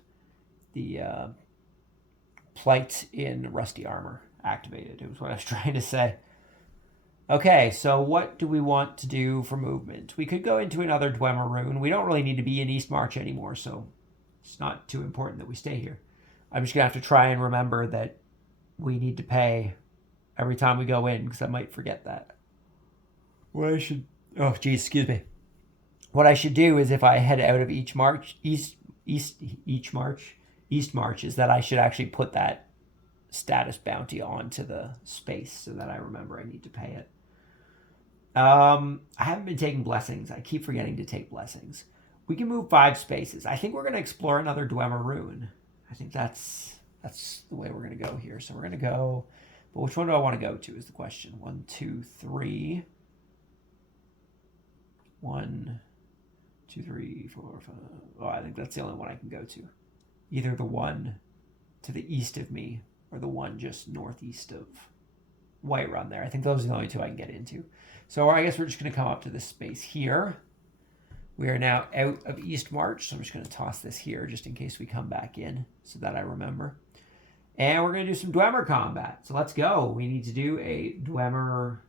The plight in rusty armor activated. It was what I was trying to say. Okay, so what do we want to do for movement? We could go into another Dwemer rune. We don't really need to be in Eastmarch anymore, so it's not too important that we stay here. I'm just going to have to try and remember that we need to pay every time we go in, because I might forget that. What I should... Oh, geez, excuse me. What I should do is if I head out of Eastmarch, is that I should actually put that status bounty onto the space so that I remember I need to pay it. I haven't been taking blessings. I keep forgetting to take blessings. We can move 5 spaces. I think we're going to explore another Dwemer rune. I think that's the way we're going to go here. So we're going to go... But which one do I want to go to is the question. 1, 2, 3... 1, 2, 3, 4, 5. Oh, I think that's the only one I can go to. Either the one to the east of me or the one just northeast of Whiterun there. I think those are the only 2 I can get into. So I guess we're just going to come up to this space here. We are now out of Eastmarch, so I'm just going to toss this here just in case we come back in so that I remember. And we're going to do some Dwemer combat. So let's go. We need to do a Dwemer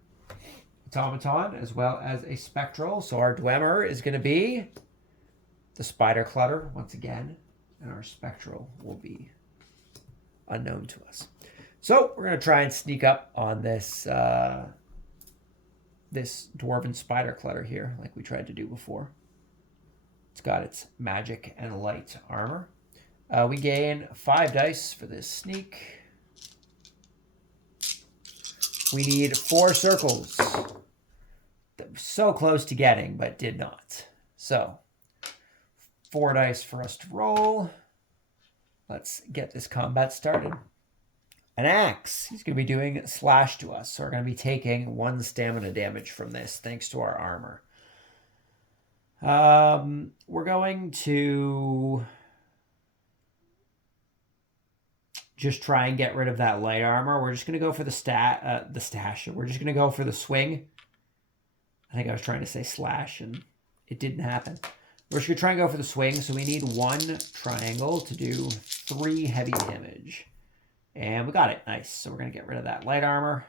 automaton as well as a spectral. So our Dwemer is going to be the spider clutter once again, and our spectral will be unknown to us. So we're going to try and sneak up on this this dwarven spider clutter here like we tried to do before. It's got its magic and light armor. We gain 5 dice for this sneak. We need 4 circles. So close to getting, but did not. So 4 dice for us to roll. Let's get this combat started. An axe. He's going to be doing slash to us. So we're going to be taking 1 stamina damage from this, thanks to our armor. We're going to just try and get rid of that light armor. We're just going to go for the stash. We're just going to go for the swing. I think I was trying to say slash, and it didn't happen. We're just going to try and go for the swing. So we need 1 triangle to do 3 heavy damage. And we got it. Nice. So we're going to get rid of that light armor.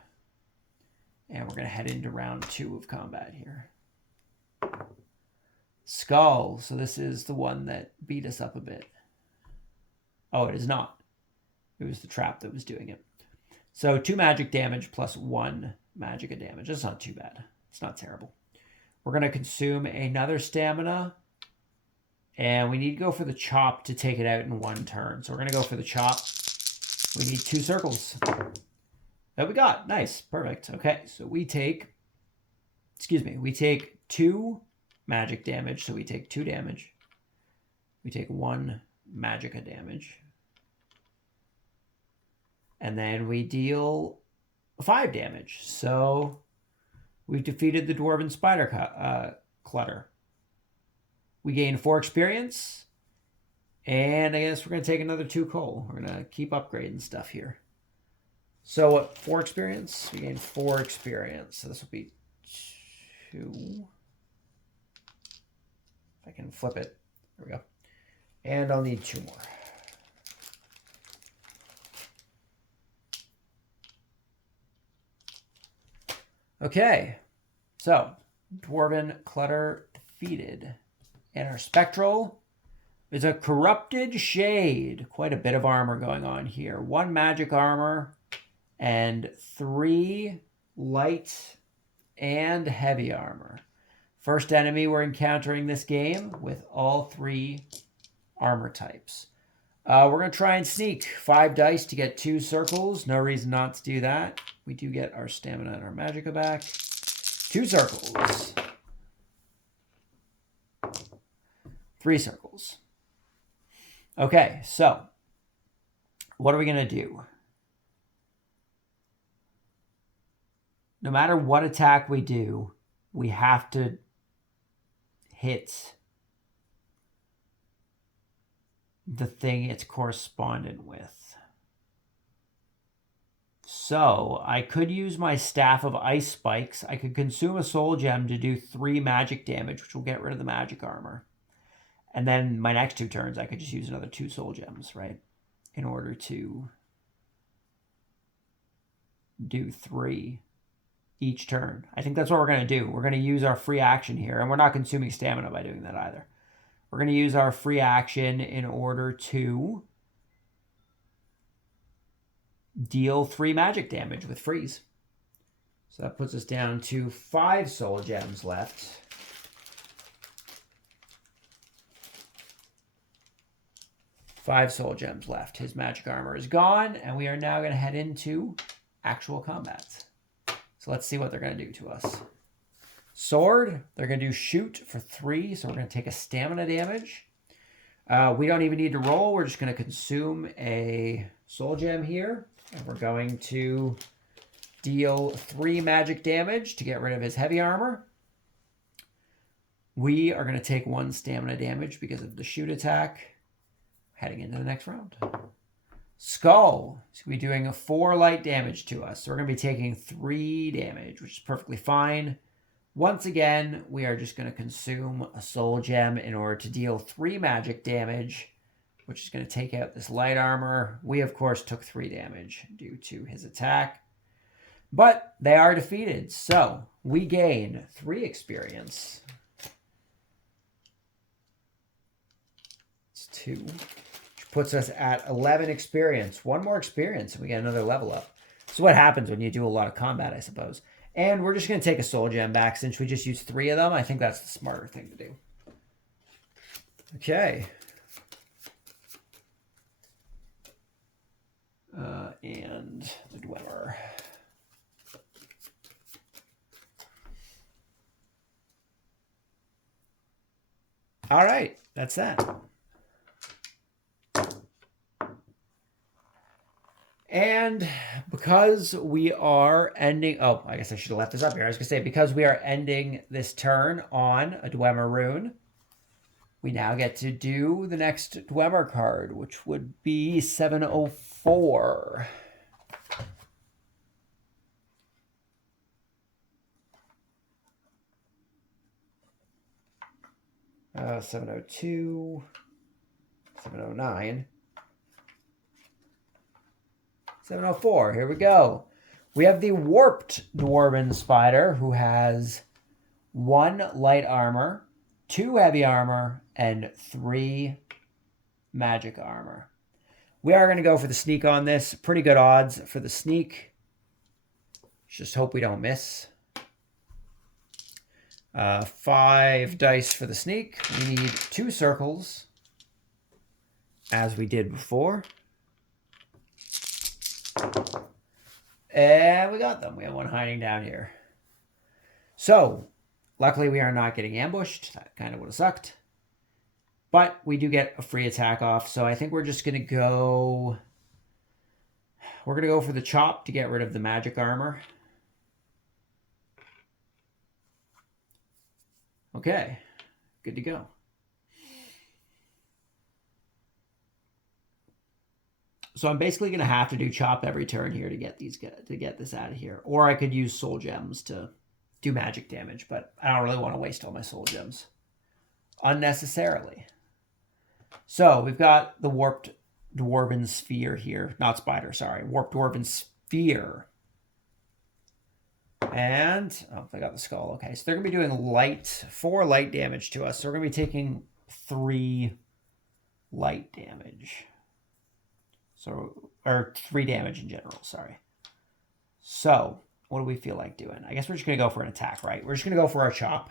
And we're going to head into round 2 of combat here. Skull. So this is the one that beat us up a bit. Oh, it is not. It was the trap that was doing it. So 2 magic damage plus 1 magicka damage. That's not too bad. It's not terrible. We're going to consume another stamina. And we need to go for the chop to take it out in 1 turn. So we're going to go for the chop. We need 2 circles. That we got. Nice. Perfect. Okay. So we take 2 magic damage. So we take 2 damage. We take 1 magicka damage. And then we deal 5 damage. So we've defeated the Dwarven Spider Clutter. We gain 4 experience. And I guess we're going to take another 2 coal. We're going to keep upgrading stuff here. So 4 experience? We gain 4 experience. So this will be 2. If I can flip it. There we go. And I'll need 2 more. Okay. So Dwarven Clutter defeated. And our Spectral is a Corrupted Shade. Quite a bit of armor going on here. 1 magic armor and 3 light and heavy armor. First enemy we're encountering this game with all 3 armor types. We're going to try and sneak 5 dice to get 2 circles. No reason not to do that. We do get our stamina and our magicka back. 2 circles. 3 circles. Okay, so what are we going to do? No matter what attack we do, we have to hit the thing it's correspondent with. So I could use my Staff of Ice Spikes. I could consume a soul gem to do 3 magic damage, which will get rid of the magic armor. And then my next 2 turns, I could just use another 2 soul gems, right? In order to do 3 each turn. I think that's what we're going to do. We're going to use our free action here. And we're not consuming stamina by doing that either. We're going to use our free action in order to deal 3 magic damage with freeze. So that puts us down to 5 soul gems left. Five soul gems left. His magic armor is gone, and we are now going to head into actual combat. So let's see what they're going to do to us. Sword, they're going to do shoot for 3, so we're going to take a stamina damage. We don't even need to roll. We're just going to consume a soul gem here, and we're going to deal 3 magic damage to get rid of his heavy armor. We are going to take 1 stamina damage because of the shoot attack. Heading into the next round. Skull is going to be doing a 4 light damage to us. So we're going to be taking 3 damage, which is perfectly fine. Once again, we are just going to consume a soul gem in order to deal 3 magic damage, which is going to take out this light armor. We, of course, took 3 damage due to his attack. But they are defeated. So we gain 3 experience. It's 2. Puts us at 11 experience. 1 more experience, and we get another level up. So what happens when you do a lot of combat, I suppose. And we're just going to take a soul gem back since we just used 3 of them. I think that's the smarter thing to do. Okay. And the Dwemer. All right. that's that. And because we are ending... Oh, I guess I should have left this up here. I was going to say, because we are ending this turn on a Dwemer rune, we now get to do the next Dwemer card, which would be 704. Uh, 702, 709, 704. Here we go. We have the Warped Dwarven Spider, who has 1 light armor, 2 heavy armor, and 3 magic armor. We are going to go for the sneak on this. Pretty good odds for the sneak. Just hope we don't miss. 5 dice for the sneak. We need 2 circles, as we did before. And we got them. We have one hiding down here. So, luckily we are not getting ambushed. That kind of would have sucked. But we do get a free attack off. So I think we're just going to go... We're going to go for the chop to get rid of the magic armor. Okay. Good to go. So I'm basically going to have to do chop every turn here to get this out of here. Or I could use soul gems to do magic damage, but I don't really want to waste all my soul gems unnecessarily. So we've got the Warped Dwarven Sphere here. Not Spider, sorry. Warped Dwarven Sphere. And, oh, I got the skull. Okay, so they're going to be doing 4 light damage to us. So we're going to be taking 3 light damage. So, or 3 damage in general, sorry. So, what do we feel like doing? I guess we're just going to go for an attack, right? We're just going to go for our chop.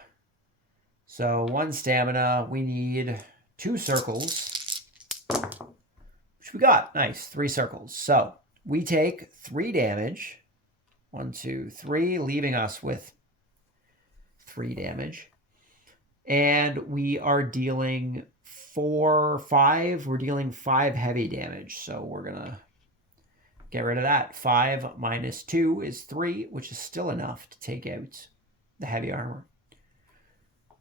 So, 1 stamina. We need 2 circles, which we got. Nice, 3 circles. So, we take 3 damage. 1, 2, 3, leaving us with 3 damage. And we are dealing 5. We're dealing 5 heavy damage. So we're going to get rid of that. 5 minus 2 is 3, which is still enough to take out the heavy armor.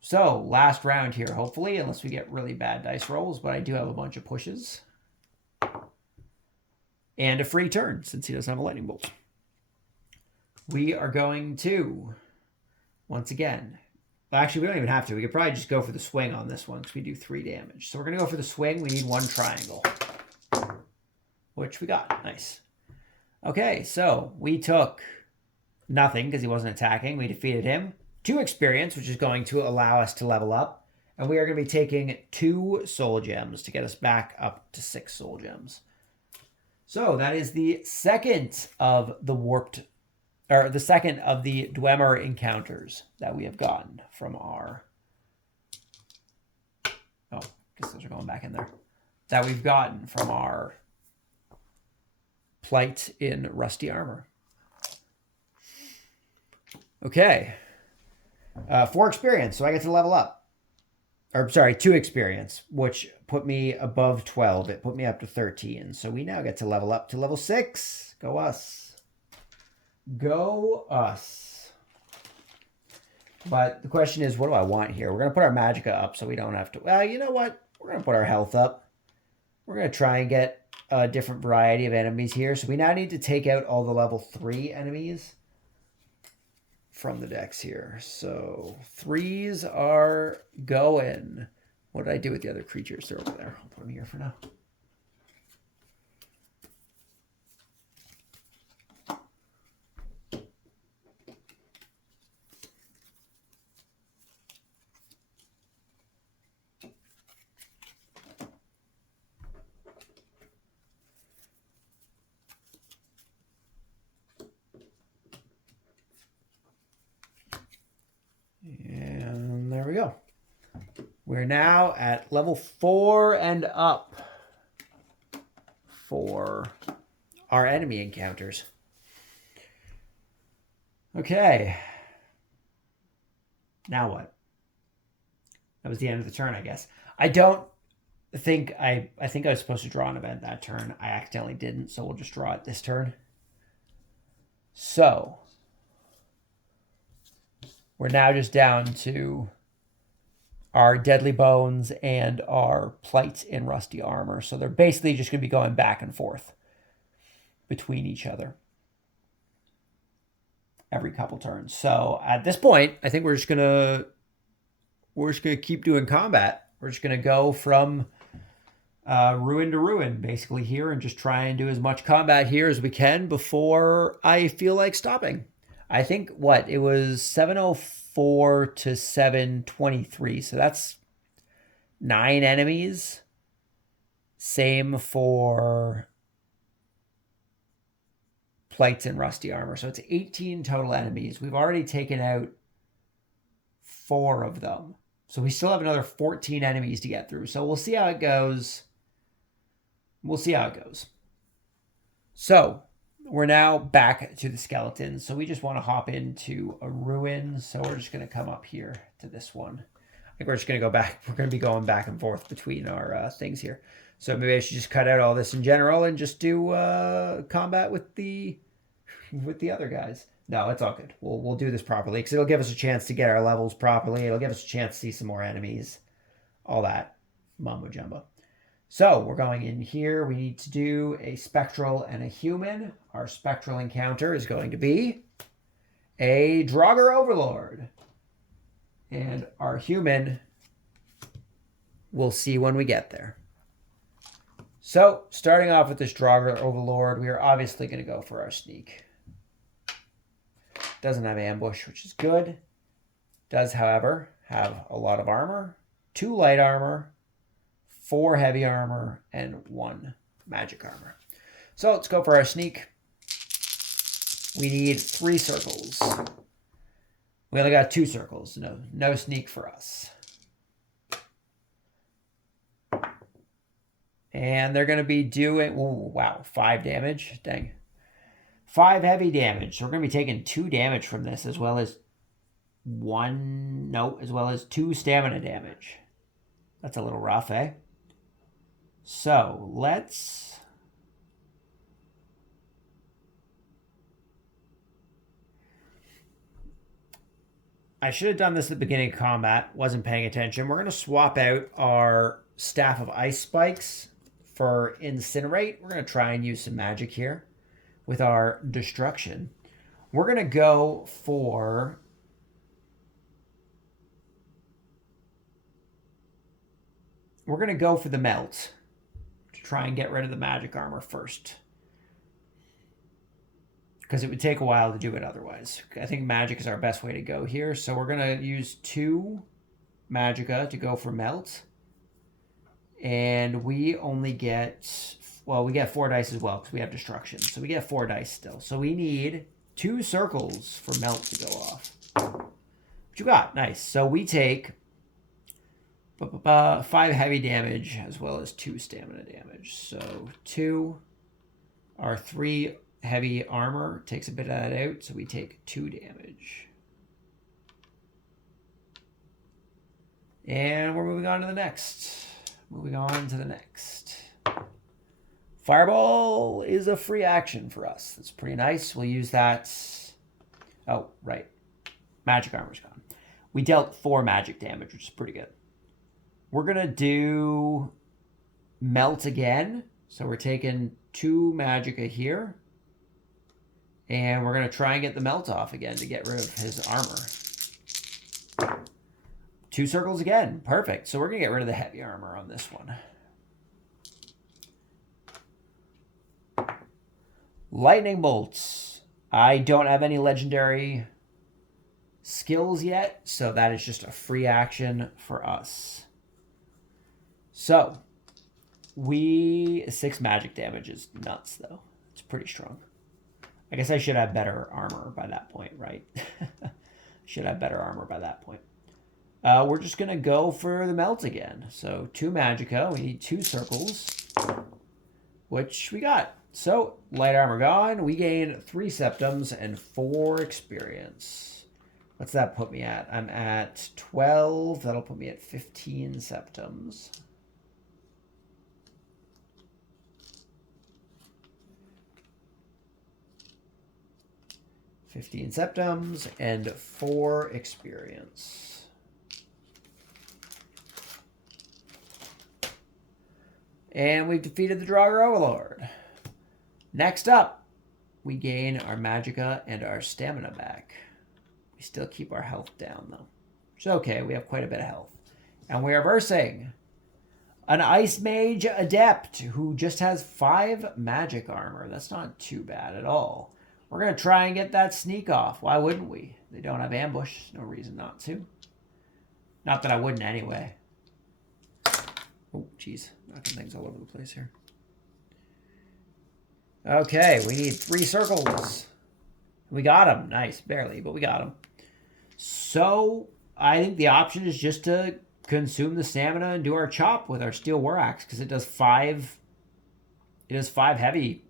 So last round here, hopefully, unless we get really bad dice rolls. But I do have a bunch of pushes. And a free turn, since he doesn't have a lightning bolt. We are going to, once again, well, actually, we don't even have to. We could probably just go for the swing on this one because we do 3 damage. So we're going to go for the swing. We need 1 triangle, which we got. Nice. Okay, so we took nothing because he wasn't attacking. We defeated him. 2 experience, which is going to allow us to level up. And we are going to be taking 2 soul gems to get us back up to 6 soul gems. So that is the second of the the second of the Dwemer encounters that we have gotten from our... Oh, I guess those are going back in there. That we've gotten from our plight in rusty armor. Okay. 4 experience, so I get to level up. Or, sorry, 2 experience, which put me above 12. It put me up to 13. So we now get to level up to level 6. Go us. Go us. But the question is, what do I want here? We're going to put our magicka up so we don't have to... Well, you know what? We're going to put our health up. We're going to try and get a different variety of enemies here. So we now need to take out all the level 3 enemies from the decks here. So 3s are going. What did I do with the other creatures? They're over there. I'll put them here for now. And there we go. We're now at level 4 and up for our enemy encounters. Okay. Now what? That was the end of the turn, I guess. I don't think I think I was supposed to draw an event that turn. I accidentally didn't, so we'll just draw it this turn. So we're now just down to our Deadly Bones and our Plight in Rusty Armor. So they're basically just going to be going back and forth between each other every couple turns. So at this point, I think we're just gonna keep doing combat. We're just gonna go from ruin to ruin, basically here, and just try and do as much combat here as we can before I feel like stopping. I think it was 704 to 723, so that's 9 enemies. Same for Plights and Rusty Armor. So it's 18 total enemies. We've already taken out 4 of them. So we still have another 14 enemies to get through. So we'll see how it goes. So we're now back to the skeletons. So we just want to hop into a ruin. So we're just going to come up here to this one. I think we're just going to go back. We're going to be going back and forth between our things here. So maybe I should just cut out all this in general and just do combat with the other guys. No, it's all good. We'll do this properly because it'll give us a chance to get our levels properly. It'll give us a chance to see some more enemies. All that mumbo jumbo. So we're going in here. We need to do a spectral and a human. Our spectral encounter is going to be a Draugr Overlord. And our human, we'll see when we get there. So starting off with this Draugr Overlord, we are obviously going to go for our sneak. Doesn't have ambush, which is good. Does, however, have a lot of armor. 2 light armor, 4 heavy armor, and 1 magic armor. So let's go for our sneak. We need 3 circles. We only got 2 circles. No sneak for us. And they're going to be doing, oh, wow, 5 damage. Dang. 5 heavy damage. So we're going to be taking 2 damage from this, as well as 2 stamina damage. That's a little rough, eh? So let's... I should have done this at the beginning of combat. Wasn't paying attention. We're going to swap out our Staff of Ice Spikes for Incinerate. We're going to try and use some magic here with our Destruction. We're going to go for... the Melt to try and get rid of the magic armor first. Because it would take a while to do it otherwise. I think magic is our best way to go here. So we're going to use 2 magicka to go for Melt. And we only get... Well, we get 4 dice as well because we have Destruction. So we get 4 dice still. So we need 2 circles for Melt to go off. What you got? Nice. So we take 5 heavy damage as well as 2 stamina damage. So 2. Our 3 heavy armor takes a bit of that out. So we take 2 damage. And we're moving on to the next. Fireball is a free action for us. That's pretty nice. We'll use that. Oh, right. Magic armor's gone. We dealt 4 magic damage, which is pretty good. We're going to do Melt again. So we're taking 2 magicka here. And we're going to try and get the Melt off again to get rid of his armor. 2 circles again. Perfect. So we're going to get rid of the heavy armor on this one. Lightning bolts. I don't have any legendary skills yet, so that is just a free action for us. So, 6 magic damage is nuts, though. It's pretty strong. I guess I should have better armor by that point, right? We're just going to go for the Melt again. So, 2 magicka. We need 2 circles, which we got. So, light armor gone. We gain 3 septums and 4 experience. What's that put me at? I'm at 12. That'll put me at 15 septums. And 4 experience. And we've defeated the Draugr Overlord. Next up, we gain our Magicka and our stamina back. We still keep our health down, though. Which is okay. We have quite a bit of health. And we are versing an Ice Mage Adept who just has 5 magic armor. That's not too bad at all. We're going to try and get that sneak off. Why wouldn't we? They don't have ambush. No reason not to. Not that I wouldn't anyway. Oh, jeez. Knocking things all over the place here. Okay, we need 3 circles. We got them. Nice. Barely, but we got them. So, I think the option is just to consume the stamina and do our chop with our steel war axe, because it does 5 heavy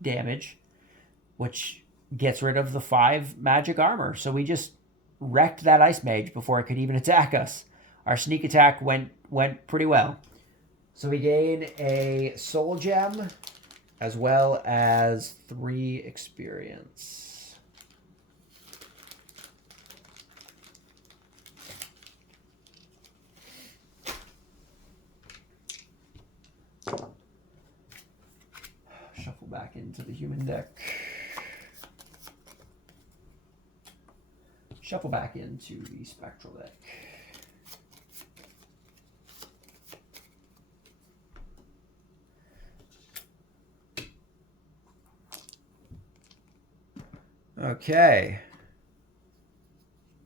damage, which gets rid of the 5 magic armor. So we just wrecked that ice mage before it could even attack us. Our sneak attack went pretty well. So we gain a soul gem as well as 3 experience. Shuffle back into the human deck. Shuffle back into the spectral deck. Okay.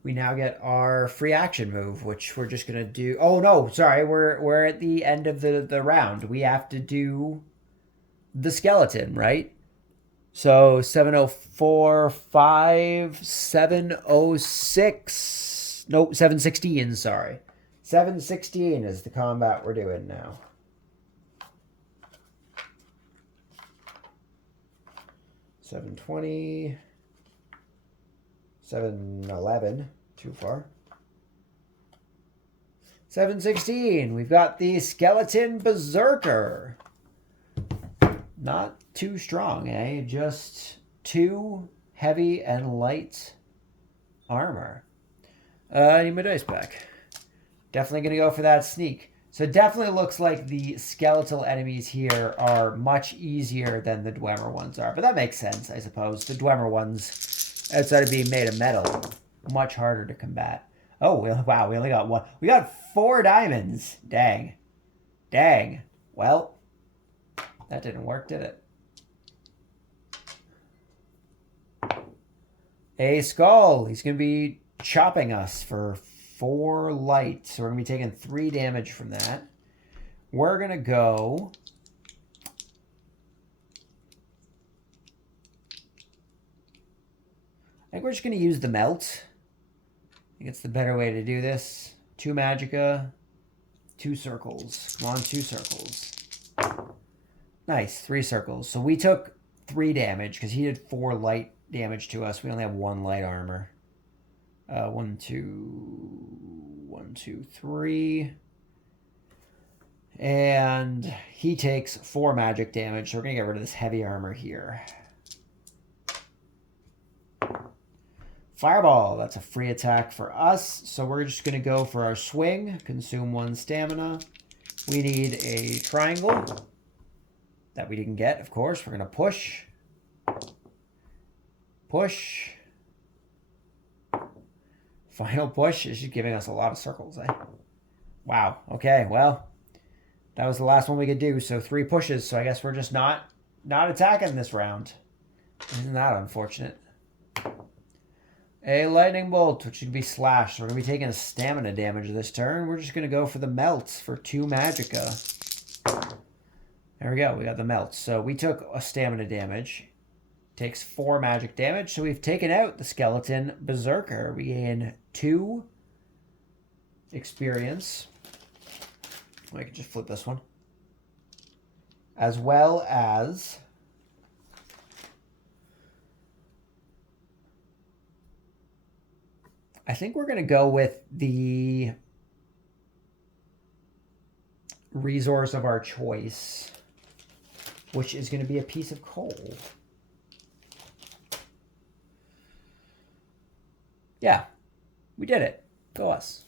We now get our free action move, which we're just gonna do. Oh no, sorry, we're at the end of the round. We have to do the skeleton, right? So 704, 5, 706. No, 716, sorry. 716 is the combat we're doing now. $720. 711, too far. 716, we've got the Skeleton Berserker. Not too strong, eh? Just 2 heavy and light armor. I need my dice back. Definitely going to go for that sneak. So it definitely looks like the skeletal enemies here are much easier than the Dwemer ones are. But that makes sense, I suppose. The Dwemer ones, outside of being made of metal, much harder to combat. Oh, wow, we only got 1. We got 4 diamonds. Dang. Dang. Well, that didn't work, did it? A skull. He's going to be chopping us for 4 light. So we're going to be taking 3 damage from that. We're going to go... I think we're just going to use the melt. I think it's the better way to do this. 2 magicka, 2 circles. Come on, 2 circles. Nice, 3 circles. So we took 3 damage because he did 4 light damage to us. We only have 1 light armor. 1, 2, 3. And he takes 4 magic damage. So we're going to get rid of this heavy armor here. Fireball, that's a free attack for us. So we're just going to go for our swing. Consume 1 stamina. We need a triangle. That we didn't get, of course. We're going to push. Push. Final push. Is giving us a lot of circles, eh? Wow. Okay, well, that was the last one we could do. So 3 pushes. So I guess we're just not attacking this round. Isn't that unfortunate? A lightning bolt, which should be slashed. We're going to be taking a stamina damage this turn. We're just going to go for the melts for 2 magicka. There we go. We got the melts. So we took a stamina damage. Takes 4 magic damage. So we've taken out the Skeleton Berserker. We gain 2 experience. I can just flip this one. As well as... I think we're going to go with the resource of our choice, which is going to be a piece of coal. Yeah, we did it. Go us.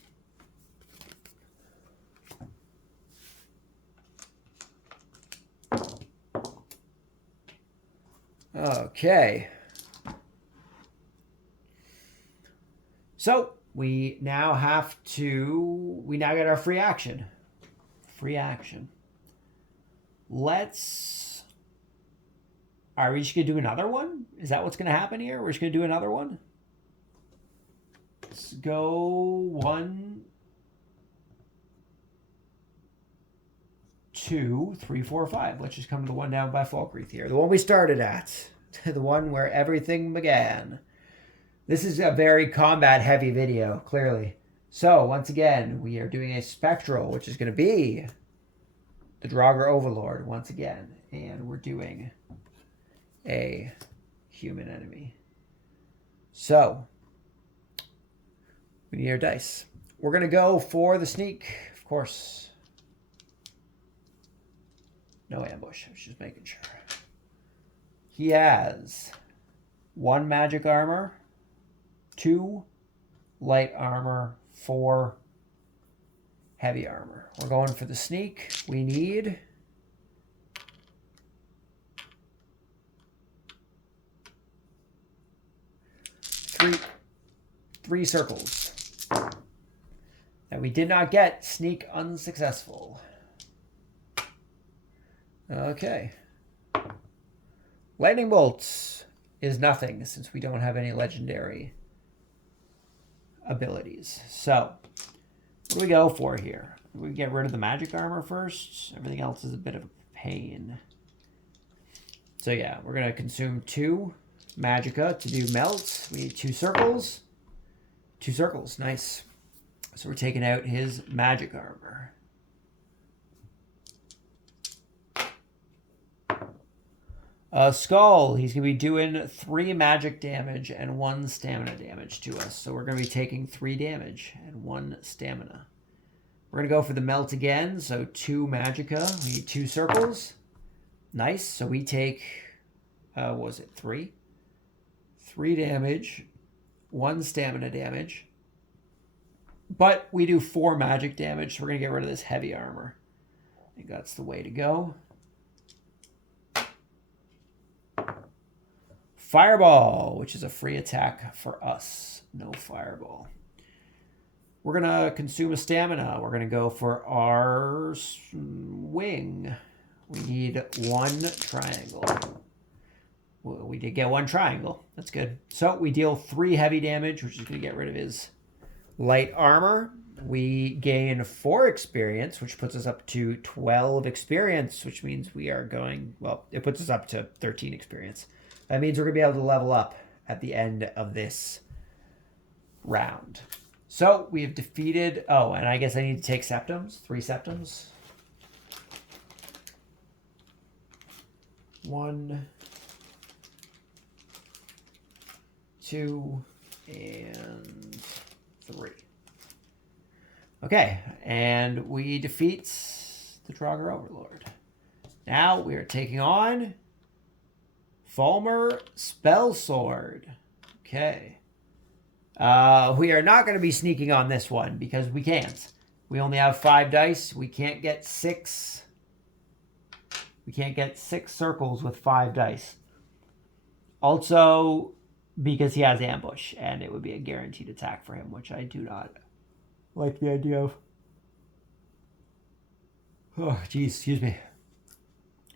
Okay. So we now get our free action. Free action. Are we just going to do another one? Is that what's going to happen here? We're just going to do another one? Let's go 1, 2, 3, 4, 5. Let's just come to the one down by Falkreath here. The one we started at. The one where everything began. This is a very combat-heavy video, clearly. So, once again, we are doing a Spectral, which is going to be the Draugr Overlord once again. And we're doing a human enemy. So, we need our dice. We're going to go for the sneak, of course. No ambush. I was just making sure. He has 1 magic armor, 2 light armor, 4 heavy armor. We're going for the sneak. We need 3 circles. And we did not get sneak unsuccessful. Okay. Lightning bolts is nothing since we don't have any legendary abilities. So, what do we go for here? We get rid of the magic armor first. Everything else is a bit of a pain. So yeah, we're going to consume 2 magicka to do melt. We need 2 circles. 2 circles, nice. So we're taking out his magic armor. Skull, he's going to be doing 3 magic damage and 1 stamina damage to us. So we're going to be taking 3 damage and 1 stamina. We're going to go for the melt again. So 2 magicka. We need 2 circles. Nice. So we take, what was it, 3? 3 damage, 1 stamina damage. But we do 4 magic damage, so we're going to get rid of this heavy armor. I think that's the way to go. Fireball, which is a free attack for us. No fireball. We're going to consume a stamina. We're going to go for our wing. We need 1 triangle. We did get 1 triangle. That's good. So we deal 3 heavy damage, which is going to get rid of his light armor. We gain 4 experience, which puts us up to 12 experience, which means we are going, well, it puts us up to 13 experience. That means we're going to be able to level up at the end of this round. So we have defeated, oh, and I guess I need to take septums, 3 septums. 1, 2, and 3. Okay, and we defeat the Draugr Overlord. Now we are taking on Falmer Spellsword. Okay. We are not going to be sneaking on this one because we can't. We only have 5 dice. We can't get 6. We can't get 6 circles with 5 dice. Also, because he has ambush, and it would be a guaranteed attack for him, which I do not like the idea of. Oh, geez, excuse me.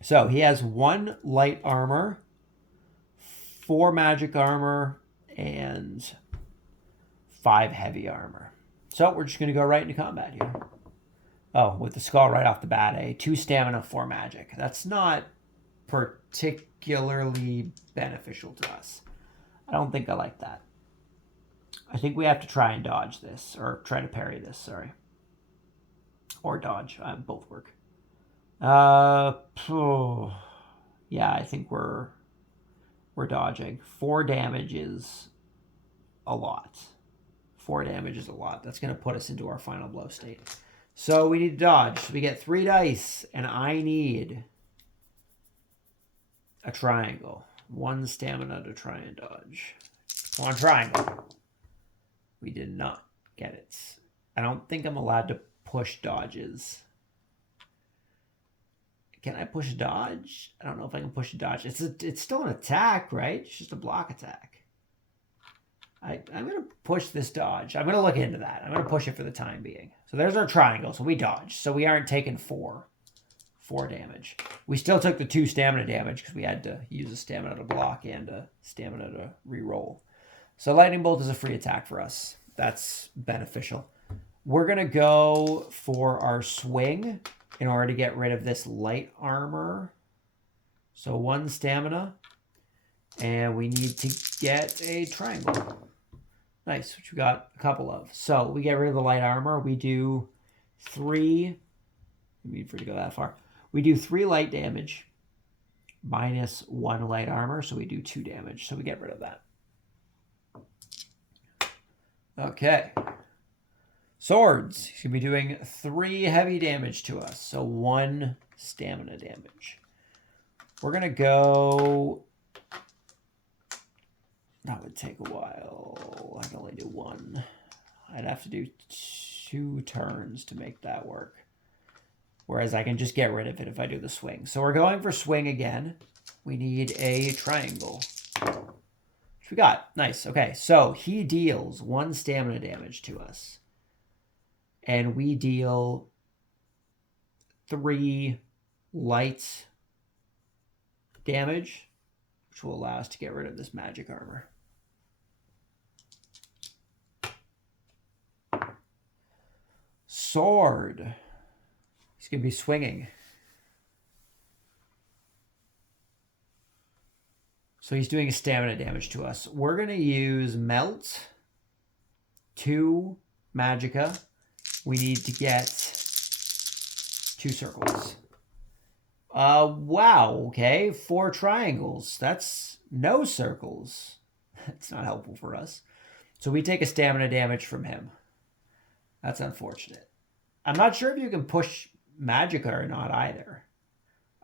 So he has 1 light armor, 4 magic armor, and 5 heavy armor. So we're just going to go right into combat here. Oh, with the skull right off the bat, 2 stamina, 4 magic. That's not particularly beneficial to us. I don't think I like that. I think we have to try and dodge this, or try to parry this, sorry. Or dodge, both work. Yeah, I think we're dodging. 4 damage is a lot. 4 damage is a lot. That's going to put us into our final blow state. So we need to dodge. So we get 3 dice, and I need a triangle. 1 stamina to try and dodge. Come on, triangle. We did not get it. I don't think I'm allowed to push dodges. Can I push dodge? I don't know if I can push a dodge. It's still an attack, right? It's just a block attack. I'm going to push this dodge. I'm going to look into that. I'm going to push it for the time being. So there's our triangle. So we dodge. So we aren't taking 4 damage. We still took the 2 stamina damage because we had to use a stamina to block and a stamina to re-roll. So lightning bolt is a free attack for us. That's beneficial. We're going to go for our swing in order to get rid of this light armor. So 1 stamina. And we need to get a triangle. Nice, which we got a couple of. So we get rid of the light armor. We do 3. We need for it to go that far. We do 3 light damage minus 1 light armor. So we do 2 damage. So we get rid of that. Okay. Swords. He's going to be doing 3 heavy damage to us. So 1 stamina damage. We're going to go... That would take a while. I can only do 1. I'd have to do 2 turns to make that work. Whereas I can just get rid of it if I do the swing. So we're going for swing again. We need a triangle. Which we got. Nice. Okay, so he deals 1 stamina damage to us. And we deal 3 light damage, which will allow us to get rid of this magic armor. Sword. He's going to be swinging. So he's doing a stamina damage to us. We're going to use Melt, 2 Magicka. We need to get 2 circles. Wow, okay. 4 triangles. That's no circles. That's not helpful for us. So we take a stamina damage from him. That's unfortunate. I'm not sure if you can push Magicka or not either.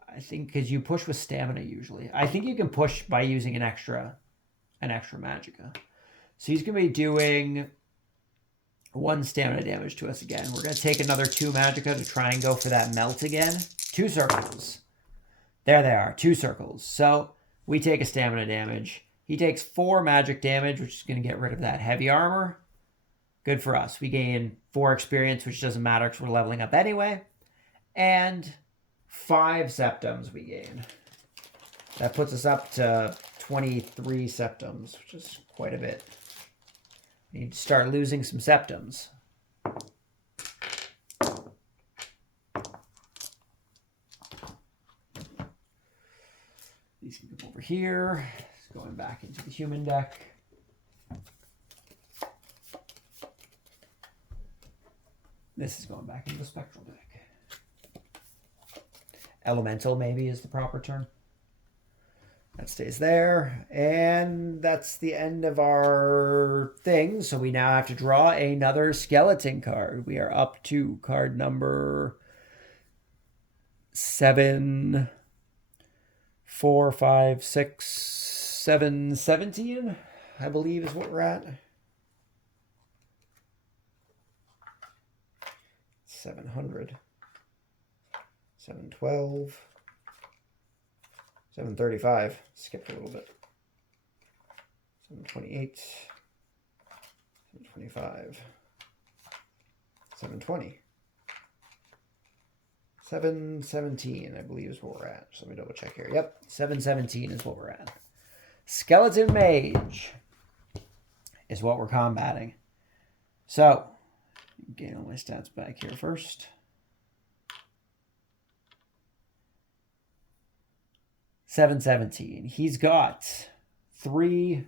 I think because you push with stamina usually. I think you can push by using an extra Magicka. So he's going to be doing 1 stamina damage to us again. We're going to take another 2 Magicka to try and go for that melt again. 2 circles. There they are, 2 circles. So we take a stamina damage. He takes 4 magic damage, which is going to get rid of that heavy armor. Good for us. We gain 4 experience, which doesn't matter because we're leveling up anyway. And 5 septums we gain. That puts us up to 23 septums, which is quite a bit. We need to start losing some septums. These can come over here. It's going back into the human deck. This is going back into the spectral deck. Elemental, maybe, is the proper term. That stays there. And that's the end of our thing. So we now have to draw another skeleton card. We are up to card number 7, 4, 5, 6, 7, 17, I believe is what we're at. 700. 712. 735. Skipped a little bit. 728. 725. 720. 717, I believe, is what we're at. So let me double check here. Yep, 717 is what we're at. Skeleton Mage is what we're combating. So, gain all my stats back here first. 717. He's got 3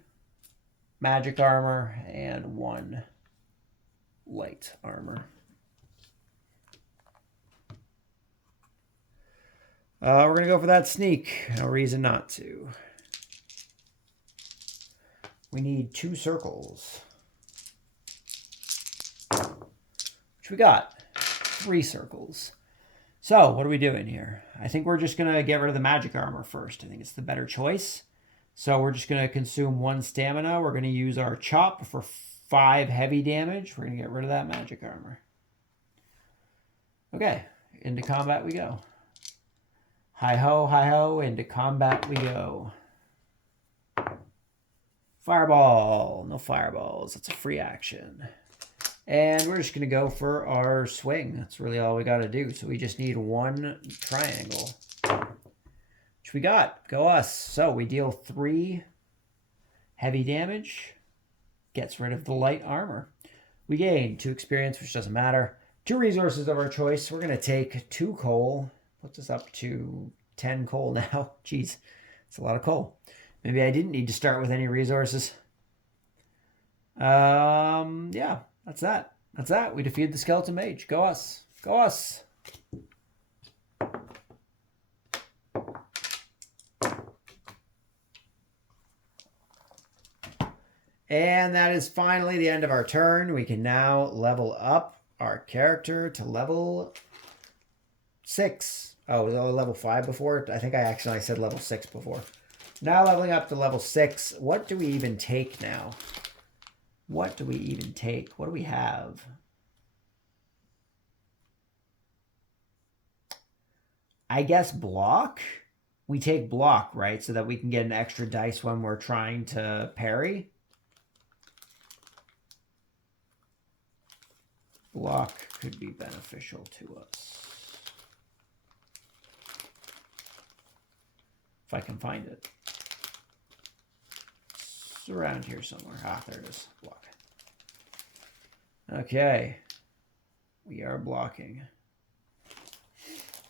magic armor and 1 light armor. We're going to go for that sneak. No reason not to. We need 2 circles. Which we got 3 circles. So what are we doing here? I think we're just going to get rid of the magic armor first. I think it's the better choice. So we're just going to consume 1 stamina. We're going to use our chop for 5 heavy damage. We're going to get rid of that magic armor. Okay, into combat we go. Hi-ho, into combat we go. Fireball. No fireballs. That's a free action. And we're just going to go for our swing. That's really all we got to do. So we just need 1 triangle. Which we got. Go us. So we deal 3 heavy damage. Gets rid of the light armor. We gain 2 experience, which doesn't matter. 2 resources of our choice. We're going to take 2 coal. Puts us up to 10 coal now. Jeez, it's a lot of coal. Maybe I didn't need to start with any resources. Yeah, that's that. That's that. We defeated the skeleton mage. Go us. Go us. And that is finally the end of our turn. We can now level up our character to level 6. Oh, was it level 5 before? I think I accidentally said level 6 before. Now leveling up to level 6. What do we even take now? What do we even take? What do we have? I guess block? We take block, right? So that we can get an extra dice when we're trying to parry. Block could be beneficial to us. If I can find it. It's around here somewhere. Ah, there it is. Block. Okay. We are blocking.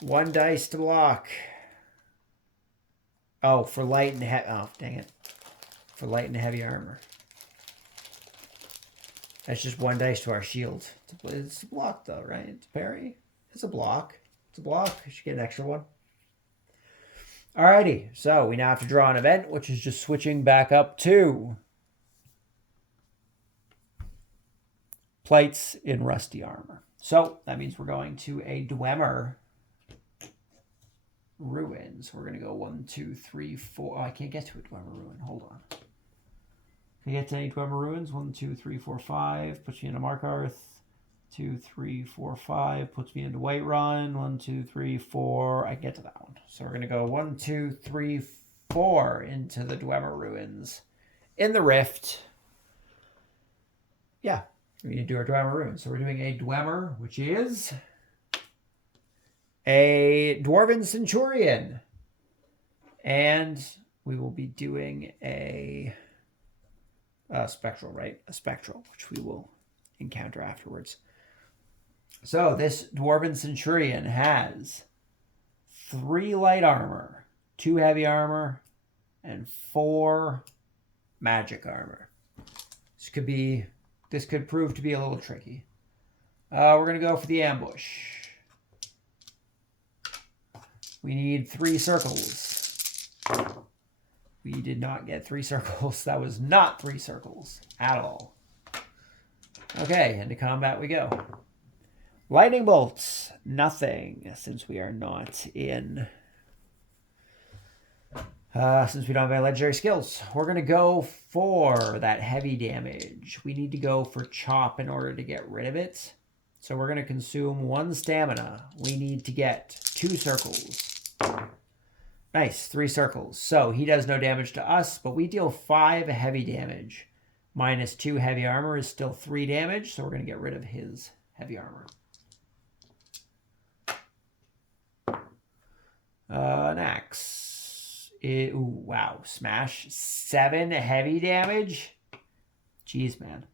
1 dice to block. Oh, for light and heavy. Oh, dang it. For light and heavy armor. That's just 1 dice to our shield. It's a block, though, right? It's parry. It's a block. It's a block. I should get an extra one. Alrighty. So we now have to draw an event, which is just switching back up to plates in rusty armor. So that means we're going to a Dwemer ruins. We're going to go 1, 2, 3, 4. Oh, I can't get to a Dwemer ruin. Hold on. Can I get to any Dwemer ruins? 1, 2, 3, 4, 5. Puts me into Markarth. 2, 3, 4, 5. Puts me into Whiterun. 1, 2, 3, 4. I can get to that one. So we're going to go 1, 2, 3, 4 into the Dwemer ruins. In the Rift. Yeah. We need to do our Dwemer ruins. So we're doing a Dwemer, which is a Dwarven Centurion. And we will be doing a spectral, right? A spectral, which we will encounter afterwards. So this Dwarven Centurion has 3 light armor, 2 heavy armor, and 4 magic armor. This could prove to be a little tricky. We're going to go for the ambush. We need 3 circles. We did not get 3 circles. That was not 3 circles at all. Okay, into combat we go. Lightning bolts, nothing, since we are not in... since we don't have any legendary skills. We're going to go for that heavy damage. We need to go for chop in order to get rid of it. So we're going to consume 1 stamina. We need to get 2 circles. Nice, 3 circles. So he does no damage to us, but we deal 5 heavy damage. Minus 2 heavy armor is still 3 damage, so we're going to get rid of his heavy armor. An axe. Ooh, wow. Smash. 7 heavy damage? Jeez, man.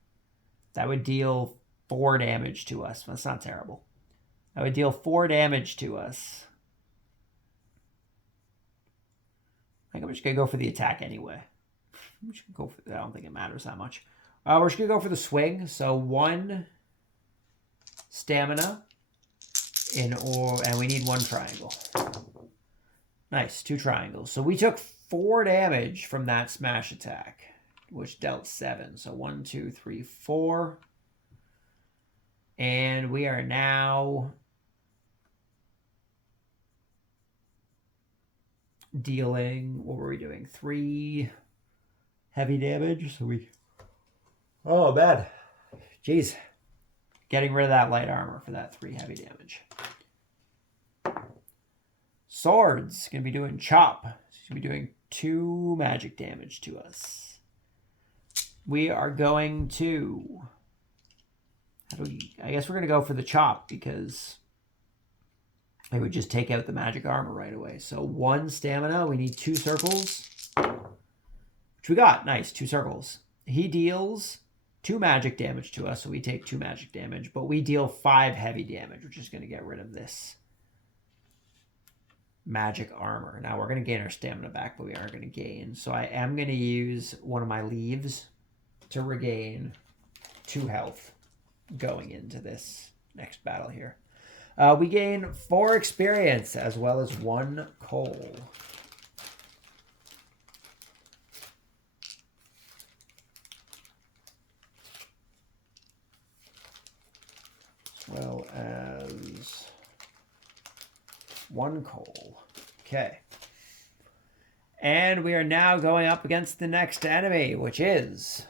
That would deal 4 damage to us. That's not terrible. That would deal 4 damage to us. I think I'm just going to go for the attack anyway. I'm just gonna go for, I don't think it matters that much. We're just going to go for the swing. So 1 stamina, and we need 1 triangle. Nice, 2 triangles. So we took 4 damage from that smash attack, which dealt 7. So 1, 2, 3, 4. And we are now dealing, what were we doing? 3 heavy damage. So we, oh, bad. Jeez. Getting rid of that light armor for that 3 heavy damage. Swords, going to be doing chop. She's going to be doing 2 magic damage to us. We are going to, I guess we're going to go for the chop because it would just take out the magic armor right away. So 1 stamina, we need 2 circles, which we got. Nice, 2 circles. He deals 2 magic damage to us, so we take 2 magic damage, but we deal 5 heavy damage, which is going to get rid of this magic armor. Now we're going to gain our stamina back, but we aren't going to gain. So I am going to use one of my leaves to regain 2 health going into this next battle here. We gain 4 experience as well as 1 coal. As well as 1 coal. Okay. And we are now going up against the next enemy, which is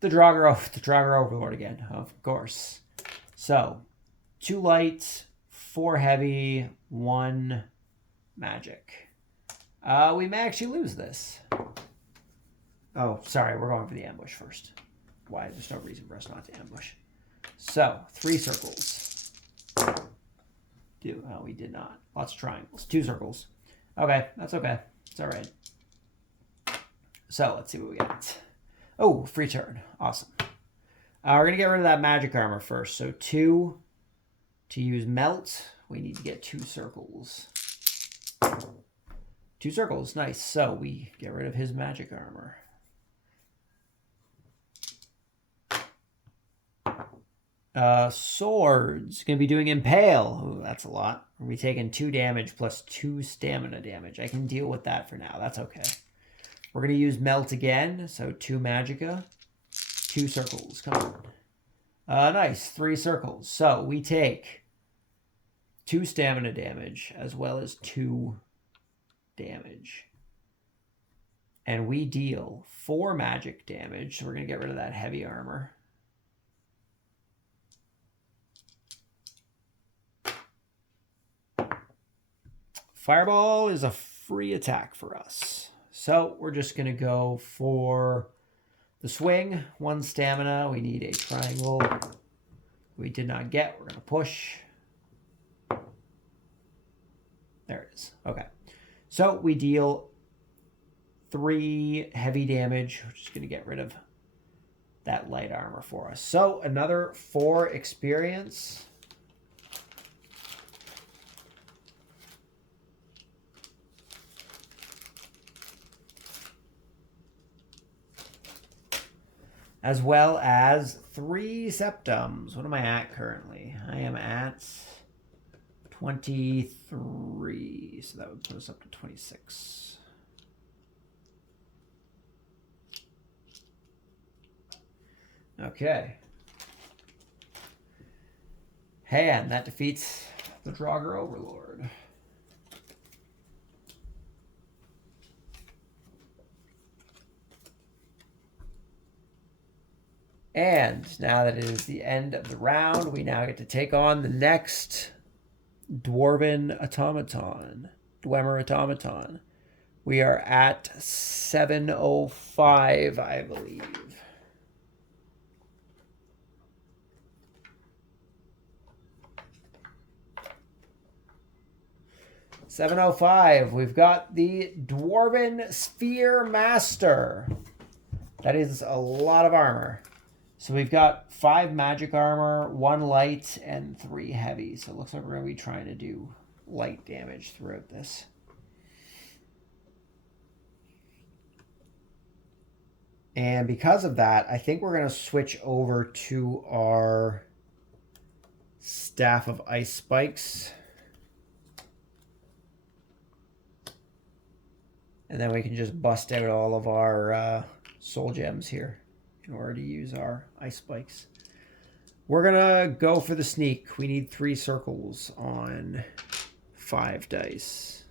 the Draugr Overlord again, of course. So, 2 light, 4 heavy, 1 magic. We may actually lose this. Oh, sorry, we're going for the ambush first. Why? There's no reason for us not to ambush. So, 3 circles. Oh, we did not. Lots of triangles. 2 circles. Okay, that's okay. It's all right. So, let's see what we got. Oh, free turn. Awesome. We're going to get rid of that magic armor first. So 2 to use melt. We need to get 2 circles. 2 circles. Nice. So we get rid of his magic armor. Swords. Going to be doing impale. Ooh, that's a lot. We're taking 2 damage plus 2 stamina damage. I can deal with that for now. That's okay. We're going to use melt again. So 2 magicka, 2 circles. Come on. Nice. 3 circles. So we take 2 stamina damage as well as 2 damage. And we deal 4 magic damage. So we're going to get rid of that heavy armor. Fireball is a free attack for us. So we're just going to go for the swing. 1 stamina. We need a triangle. We did not get. We're going to push. There it is. Okay. So we deal 3 heavy damage, which is going to get rid of that light armor for us. So another 4 experience. As well as 3 septums. What am I at currently? I am at 23. So that would put us up to 26. Okay. And that defeats the Draugr Overlord. And now that it is the end of the round, we now get to take on the next Dwemer Automaton. We are at 705, I believe. $705. We've got the Dwarven Sphere Master. That is a lot of armor. So we've got 5 magic armor, 1 light, and 3 heavy. So it looks like we're going to be trying to do light damage throughout this. And because of that, I think we're going to switch over to our Staff of Ice Spikes. And then we can just bust out all of our soul gems here in order to use our ice spikes. We're going to go for the sneak. We need 3 circles on 5 dice.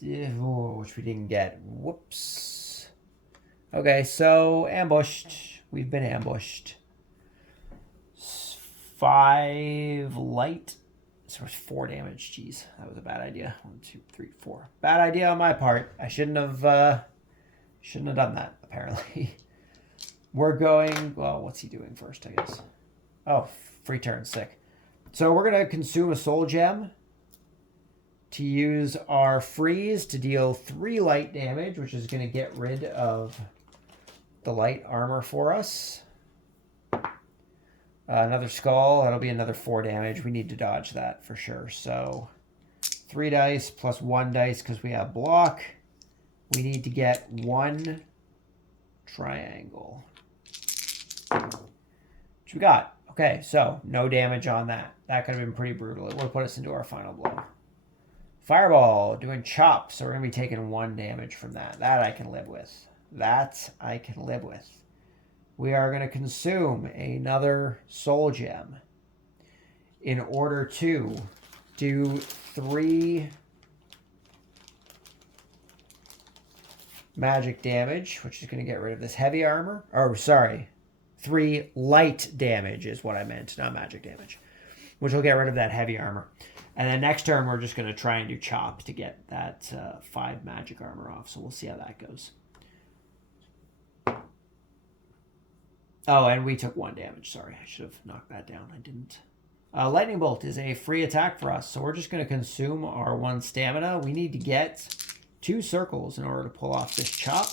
Which we didn't get. Whoops. Okay, so ambushed. We've been ambushed. 5 light. So it's 4 damage. Jeez, that was a bad idea. 1, 2, 3, 4. Bad idea on my part. I shouldn't have done that, apparently. We're going... Well, what's he doing first, I guess? Oh, free turn. Sick. So we're going to consume a soul gem to use our freeze to deal 3 light damage, which is going to get rid of the light armor for us. Another skull. That'll be another 4 damage. We need to dodge that for sure. So 3 dice plus 1 dice because we have block. We need to get 1 triangle. Which we got. Okay, so no damage on that. That could have been pretty brutal. It would have put us into our final blow. Fireball, doing chop. So we're going to be taking 1 damage from that. That I can live with. That I can live with. We are going to consume another soul gem in order to do 3 magic damage, which is going to get rid of this heavy armor. Or, sorry, 3 light damage is what I meant, not magic damage, which will get rid of that heavy armor. And then next turn, we're just going to try and do chop to get that 5 magic armor off. So we'll see how that goes. Oh, and we took 1 damage. Sorry, I should have knocked that down. I didn't. Lightning Bolt is a free attack for us. So we're just going to consume our 1 stamina. We need to get 2 circles in order to pull off this chop.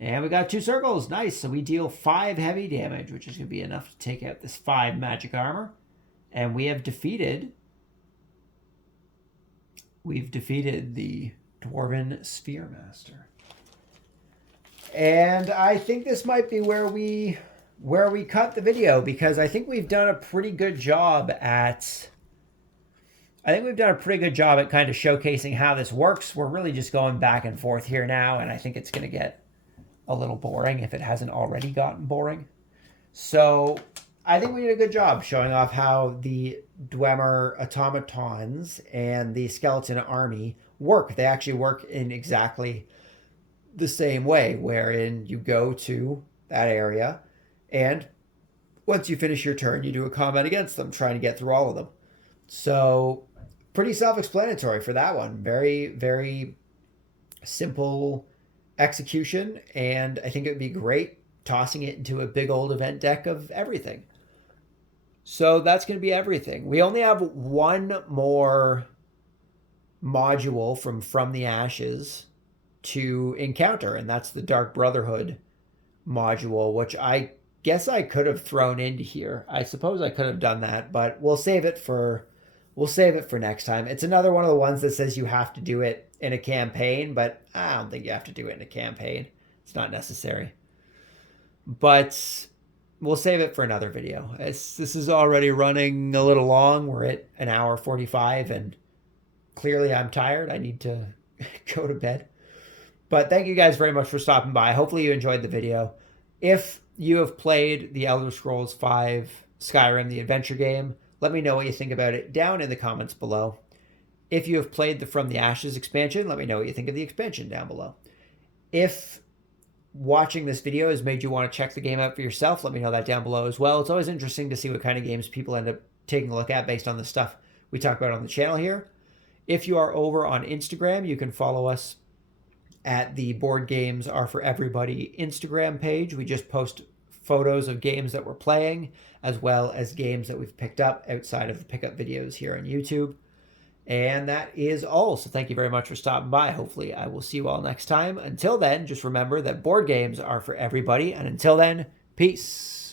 And we got 2 circles. Nice. So we deal 5 heavy damage, which is going to be enough to take out this 5 magic armor. And we have defeated... We've defeated the Dwarven Sphere Master. And I think this might be where we cut the video, because I think we've done a pretty good job at... kind of showcasing how this works. We're really just going back and forth here now, and I think it's going to get a little boring if it hasn't already gotten boring. So I think we did a good job showing off how the Dwemer Automatons and the Skeleton Army work. They actually work in exactly the same way, wherein you go to that area, and once you finish your turn, you do a combat against them, trying to get through all of them. So pretty self-explanatory for that one. Very, very simple execution, and I think it would be great tossing it into a big old event deck of everything. So that's going to be everything. We only have 1 more module from the Ashes to encounter, and that's the Dark Brotherhood module, which I guess I could have thrown into here. I suppose I could have done that, but we'll save it for next time. It's another one of the ones that says you have to do it in a campaign, but I don't think you have to do it in a campaign. It's not necessary. But we'll save it for another video. This is already running a little long. We're at 1 hour 45, and clearly I'm tired. I need to go to bed. But thank you guys very much for stopping by. Hopefully you enjoyed the video. If you have played the Elder Scrolls V Skyrim, the adventure game, let me know what you think about it down in the comments below. If you have played the From the Ashes expansion, let me know what you think of the expansion down below. If watching this video has made you want to check the game out for yourself, let me know that down below as well. It's always interesting to see what kind of games people end up taking a look at based on the stuff we talk about on the channel here. If you are over on Instagram, you can follow us at the Board Games Are For Everybody Instagram page. We just post photos of games that we're playing, as well as games that we've picked up outside of the pickup videos here on YouTube. And that is all. So thank you very much for stopping by. Hopefully I will see you all next time. Until then, just remember that board games are for everybody. And until then, peace.